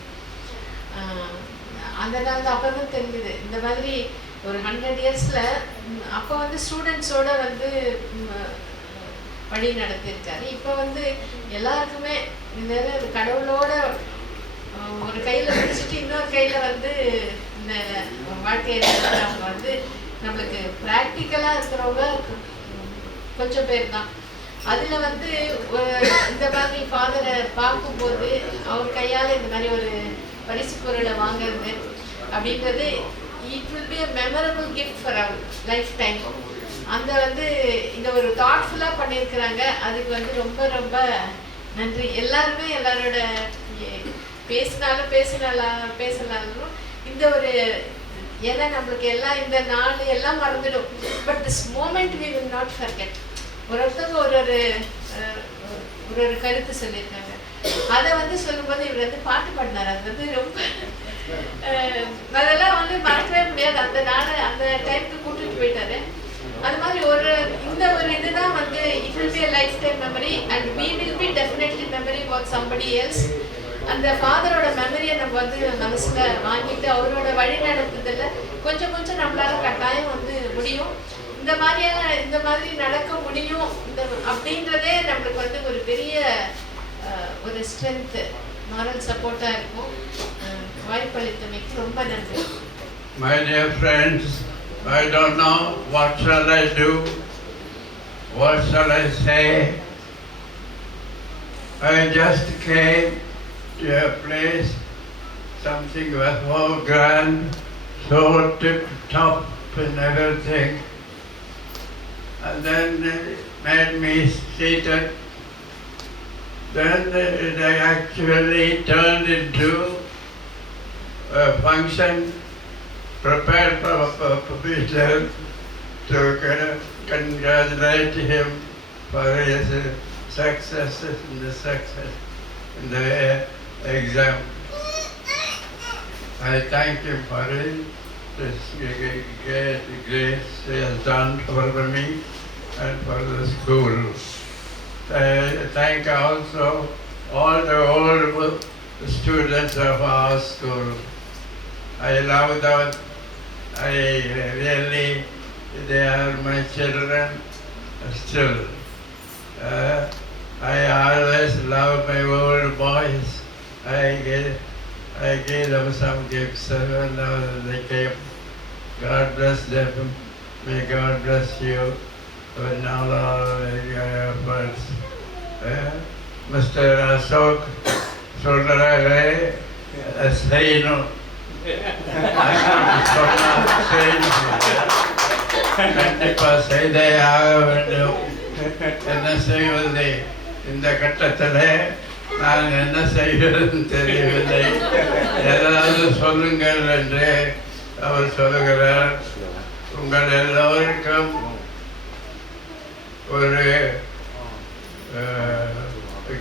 அந்த நாள் அப்போ தான் தெரிஞ்சுது இந்த மாதிரி ஒரு 100 இயர்ஸில் அப்போ வந்து ஸ்டூடெண்ட்ஸோடு வந்து வழி நடத்தியிருக்காரு. இப்போ வந்து எல்லாருக்குமே இந்த கடவுளோட ஒரு கையில் பிடிச்சிட்டு இன்னொரு கையில் வந்து இந்த வாழ்க்கையில் இருக்கிறவங்க வந்து நம்மளுக்கு ப்ராக்டிக்கலாக இருக்கிறவங்க கொஞ்சம் பேர் தான். அதில் வந்து இந்த மாதிரி ஃபாதரை பார்க்கும்போது அவர் கையால் இந்த மாதிரி ஒரு பரிசு பொருளை வாங்குறது அப்படின்றது it will be a memorable gift for our lifetime. அந்த வந்து இந்த ஒரு தாட்ஃபுல்லாக பண்ணியிருக்கிறாங்க. அதுக்கு வந்து ரொம்ப ரொம்ப நன்றி. எல்லாருமே எல்லாரோட பேசினாலும் இந்த ஒரு ஏன்னா நம்மளுக்கு எல்லாம் இந்த நாள் எல்லாம் மறந்துடும். But this moment we will not forget. ஒருத்தவங்க ஒரு கருத்து சொல்லியிருக்காங்க. அதை வந்து சொல்லும்போது இவர் வந்து பாட்டு பாடினார். அது வந்து ரொம்ப அதெல்லாம் வந்து மறக்கவே முடியாது. அந்த நாள் அந்த டைமுக்கு கூட்டிட்டு போயிட்டாரு. அது மாதிரி இந்த ஒரு இதுதான் வந்து it will B a lifetime memory and we will be definitely memory about somebody else. அந்த ஃபாதரோட மெமரியை நம்ம வந்து மனசுல வாங்கிட்டு அவரோட வழி நடத்துறதுல கொஞ்சம் கொஞ்சம் நம்மளால கட்டாயம் வந்து முடியும். இந்த மாதிரி நடக்க முடியும் அப்படின்றதே நம்மளுக்கு வந்து ஒரு பெரிய ஒரு ஸ்ட்ரென்த், மாரல் சப்போர்ட்டா இருக்கும். வாய்ப்பளித்தமைக்கு ரொம்ப நன்றி. My dear friends, I don't know what shall I do, what shall I say. I just came to a place, something was so grand, so tip top and everything. And then made me seated. Then they actually turned into a function prepared for Peter to congratulate him for his successes in the exam. I thank him for this great grace he has done for me and for the school. I thank also all the old students of our school. I love them. They are my children still. I always love my old boys. I gave them some gifts and now they came. God bless them. May God bless you with all your efforts. Mr. Ashok Sundarare Saino. கண்டிப்பா செய்தையாக வேண்டும். என்ன செய்வது இந்த கட்டத்தில் நான் என்ன செய்வதுன்னு தெரியவில்லை. ஏதாவது சொல்லுங்கள் என்று அவர் சொல்லுகிறார். உங்கள் எல்லோருக்கும் ஒரு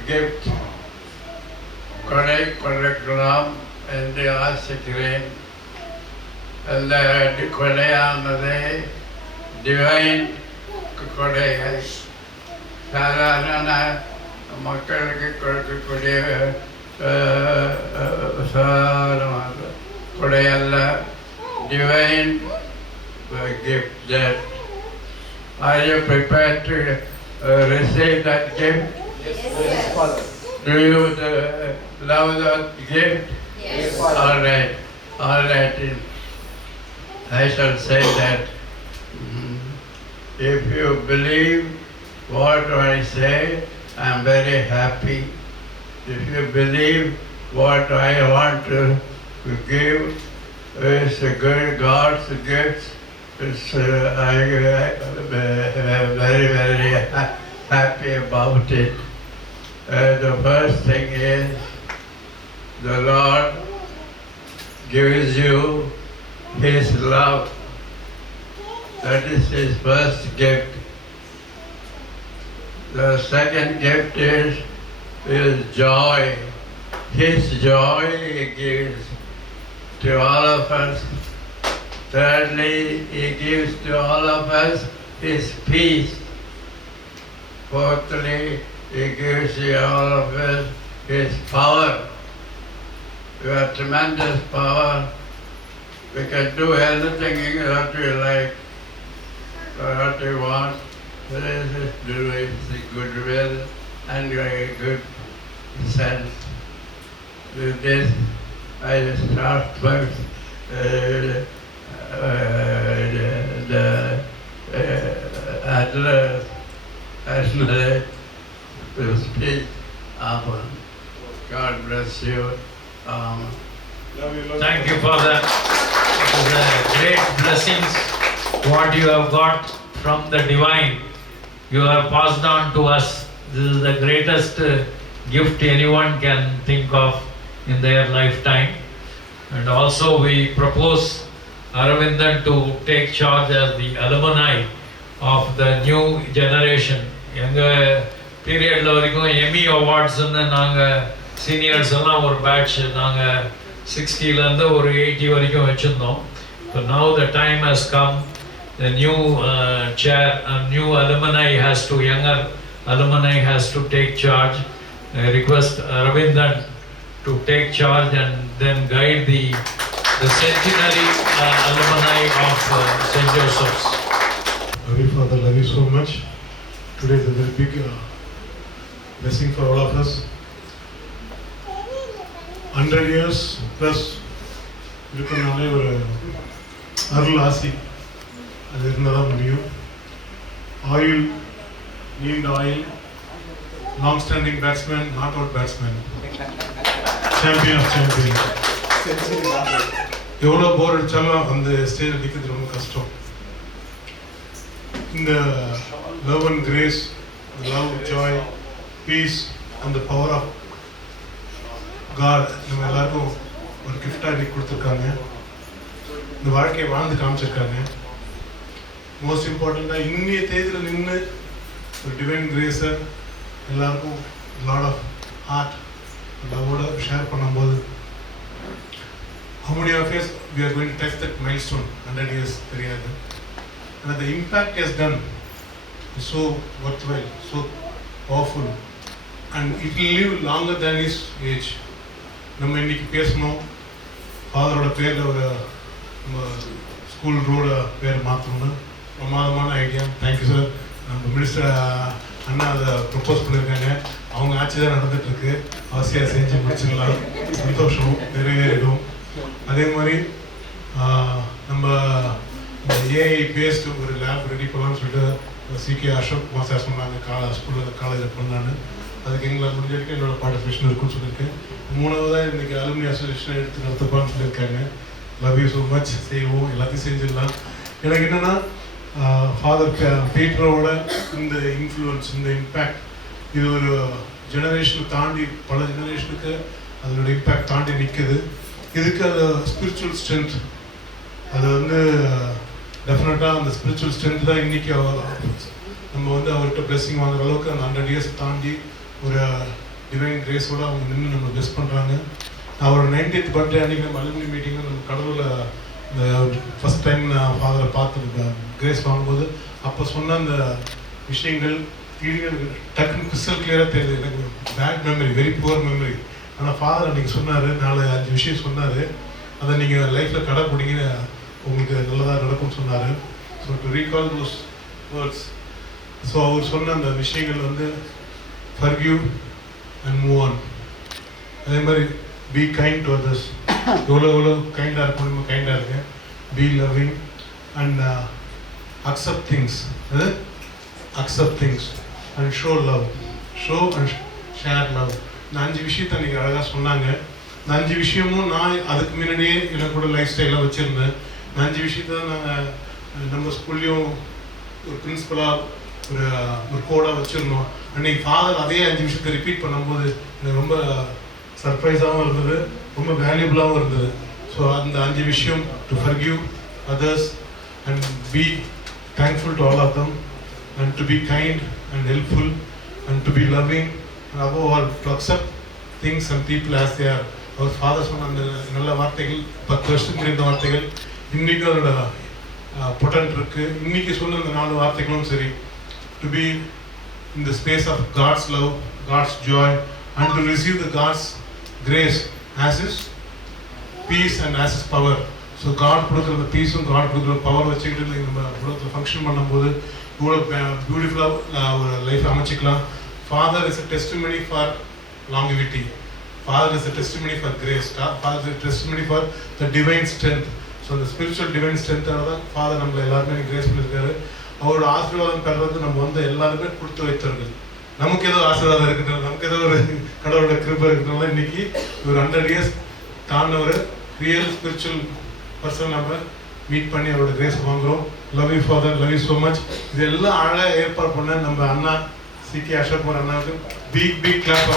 கிஃப்ட் கொடுக்கலாம் என்று ஆசிக்கிறேன். அந்த கொடையானது டிவைன் கொடைகள். சாதாரண மக்களுக்கு கொடுக்கக்கூடிய கொடையல்ல. Divine gift that. Are you prepared to receive that gift? Yes, Father. Do you love that gift? Yes. All right. All right. I shall say that if you believe what I say, I am very happy. If you believe what I want to give is a good God's gift, I am very, very happy about it. The first thing is the Lord gives you His love. That is His first gift. The second gift is His joy. His joy He gives to all of us. Thirdly, He gives to all of us His peace. Fourthly, He gives to all of us His power. We have tremendous power. We can do anything that we like, or what we want. Do it with good will and a good sense. With this, I start first the Adler will speak. Amen. God bless you. Thank you for the great blessings what you have got from the divine. You have passed on to us. This is the greatest gift anyone can think of in their lifetime. And also we propose Aravindan to take charge as the alumni of the new generation. Younger period Emmy Awards and then seniors ஒரு batch 60 ல ஒரு 80 வரைக்கும் வச்சிருந்தோம். So now the time has come. The new chair, new alumni has to, younger alumni has to take charge. I request Ravindan to take charge and then guide the centenary alumni of St. Joseph's. Holy Father, love you so much. Today is a very big blessing for all of us. 100 years plus இருக்கனாலே ஒரு அருள் ஆசி அது இருந்தால் தான் முடியும். ஆயுள், நீண்ட ஆயுள், long standing batsman, not out batsman, champion of champion. எவ்வளோ போர் அடித்தாலும் அந்த ஸ்டேஜ் அடிக்கிறது ரொம்ப கஷ்டம். இந்த love and grace the love, joy, peace and the power of God நம்ம எல்லாருக்கும் ஒரு கிஃப்டாக இன்னைக்கு கொடுத்துருக்காங்க. இந்த வாழ்க்கையை வாழ்ந்து காமிச்சிருக்காங்க. மோஸ்ட் இம்பார்ட்டண்ட்டாக இன்னைய தேதியில் நின்று ஒரு டிவைன் கிரேஸை எல்லாருக்கும் லாட் ஆஃப் ஹார்ட் லவோட ஷேர் பண்ணும்போது how many of us we are going to touch that milestone 100 years தெரியாது. and the impact has done is so worthwhile, so powerful and it will live longer than his age. நம்ம இன்னைக்கு பேசணும் ஃபாதரோட பேரில் ஒரு நம்ம school ரோட பேர் மாற்றணும்னு பிரமாதமான ஐடியா. Thank you sir. நம்ம மினிஸ்டர் அண்ணா அதை ப்ரப்போஸ் பண்ணியிருக்காங்க. அவங்க ஆட்சி தான் நடந்துகிட்ருக்கு. அவசியம் செஞ்சு முடிச்சுக்கலாம். சந்தோஷம் நிறைவேறிடும். அதே மாதிரி நம்ம ஏஐ பேஸ்டு ஒரு லேப் ரெடி பண்ணலாம்னு சொல்லிட்டு சிகே அசோக் குமார் சார் சொன்னாங்க ஸ்கூலில் காலேஜில் பண்ணலான்னு. அதுக்கு எங்களை முடிஞ்ச வரைக்கும் என்னோடய பார்ட்டிசிபேஷன் இருக்குன்னு சொல்லியிருக்கேன். மூணாவதாக இன்றைக்கி அலுமினி அசோசியேஷன் எடுத்து நடத்தப்பான்னு சொல்லியிருக்காங்க. Love you so much. செய்வோம், எல்லாத்தையும் செஞ்சிடலாம். எனக்கு என்னென்னா ஃபாதர் பீட்டரோட இந்த இன்ஃப்ளூயன்ஸ், இந்த இம்பேக்ட் இது ஒரு ஜெனரேஷனை தாண்டி பல ஜெனரேஷனுக்கு அதோட இம்பேக்ட் தாண்டி நிற்குது. இதுக்கு அது ஸ்பிரிச்சுவல் ஸ்ட்ரென்த், அது வந்து டெஃபினட்டாக அந்த ஸ்பிரிச்சுவல் ஸ்ட்ரென்த் தான் இன்றைக்கி நம்ம வந்து அவர்கிட்ட பிளெஸிங் வாங்குற அளவுக்கு அந்த 100 years தாண்டி ஒரு டிவைன் கிரேஸோடு அவங்க நின்று நம்ம பிளெஸ் பண்ணுறாங்க. அவரோட 90th பர்த்டே அன்றைக்கி நம்ம அலுமினி மீட்டிங்கில் நம்ம கடவுளில் இந்த ஃபஸ்ட் டைம் நான் ஃபாதரை பார்த்து கிரேஸ் வாங்கும்போது அப்போ சொன்ன அந்த விஷயங்கள் டக்குன்னு கிறிஸ்டல் கிளியராக தெரியுது. எனக்கு bad memory, very poor memory. ஆனால் ஃபாதர் அன்றைக்கி சொன்னார், 4-5 விஷயம் சொன்னார். அதை நீங்கள் லைஃப்பில் கடைப்பிடிங்க, உங்களுக்கு நல்லதாக நடக்கும்னு சொன்னார். So to recall those words, so அவர் சொன்ன அந்த விஷயங்கள் வந்து forgive and move on. அதே மாதிரி be kind to others. எவ்வளோ கைண்டாக இருக்கும், நம்ம கைண்டாக இருக்கு. be loving and accept things. accept things and show love. show and share love. இந்த 5 விஷயத்தை நீங்கள் அழகாக சொன்னாங்க. இந்த 5 விஷயமும் நான் அதுக்கு முன்னாடியே எனக்கு கூட லைஃப் ஸ்டைலாக வச்சுருந்தேன். இந்த 5 விஷயத்த நாங்கள் நம்ம ஸ்கூல்லையும் ஒரு பிரின்சிபலாக ஒரு கோடாக வச்சுருந்தோம். அன்றைக்கி ஃபாதர் அதே 5 விஷயத்தை ரிப்பீட் பண்ணும்போது எனக்கு ரொம்ப சர்ப்ரைஸாகவும் இருந்தது, ரொம்ப வேல்யூபுளாகவும் இருந்தது. ஸோ அந்த 5 விஷயம், to forgive others and be thankful to all of them and to be kind and helpful and to be loving and above all to accept things and people as they are. அவர் father சொன்ன அந்த நல்ல வார்த்தைகள் 10 வருஷத்துக்கு முன்னாடி இந்த வார்த்தைகள் இன்றைக்கும் அதோட பொட்டன்ட் இருக்குது. இன்றைக்கி சொன்ன அந்த 4 வார்த்தைகளும் சரி, to be in the space of God's love, God's joy and to receive the God's grace as his peace and as his power. So God கொடுக்குற அந்த பீஸும் God கொடுக்குற பவர் வச்சுக்கிட்டு நம்ம உலகத்தில் ஃபங்க்ஷன் பண்ணும்போது இவ்வளோ பியூட்டிஃபுல்லாக ஒரு life அமைச்சிக்கலாம். Father is a testimony for longevity. Father is a testimony for grace. Father is a testimony for the divine strength. So the spiritual divine strength தான் Father நம்மளை எல்லாருமே கிரேஸ் பண்ணியிருக்காரு. அவரோட ஆசீர்வாதம் பெறுறது நம்ம வந்து எல்லாருமே கொடுத்து வைத்தவர்கள். நமக்கு ஏதோ ஆசீர்வாதம் இருக்கிறது, நமக்கு ஏதோ ஒரு கடவுளோட கிருபை இருக்கிறதுனால இன்னைக்கு ஒரு 100 years தாண்ட ஒரு ரியல் ஸ்பிரிச்சுவல் பர்சன் நம்ம மீட் பண்ணி அவரோட கிரேஸ் வாங்குறோம். Love you father, love you so much. இதெல்லாம் அழகாக ஏற்பாடு பண்ண நம்ம அண்ணா சிகே அசோக் அண்ணாவுக்கு பிக் கிளாப்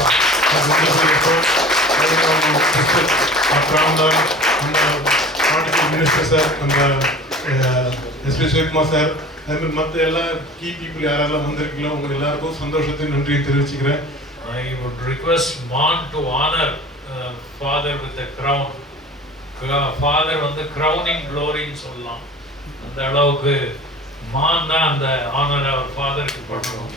அந்த மினிஸ்டர் சார், அந்த எஸ்பி சிவகுமார் சார், அதுமாதிரி மற்ற எல்லா கீ பீப்புள் யாரெல்லாம் வந்திருக்கீங்களோ உங்க எல்லாருக்கும் சந்தோஷத்தையும் நன்றியை தெரிவிச்சுக்கிறேன். I would request Mon to honor Father with the crown. Father வந்து crowning gloryன்னு சொல்லலாம். அந்த அளவுக்கு மான் தான் அந்த ஆனர் அவர் ஃபாதருக்கு பண்ணுவோம்.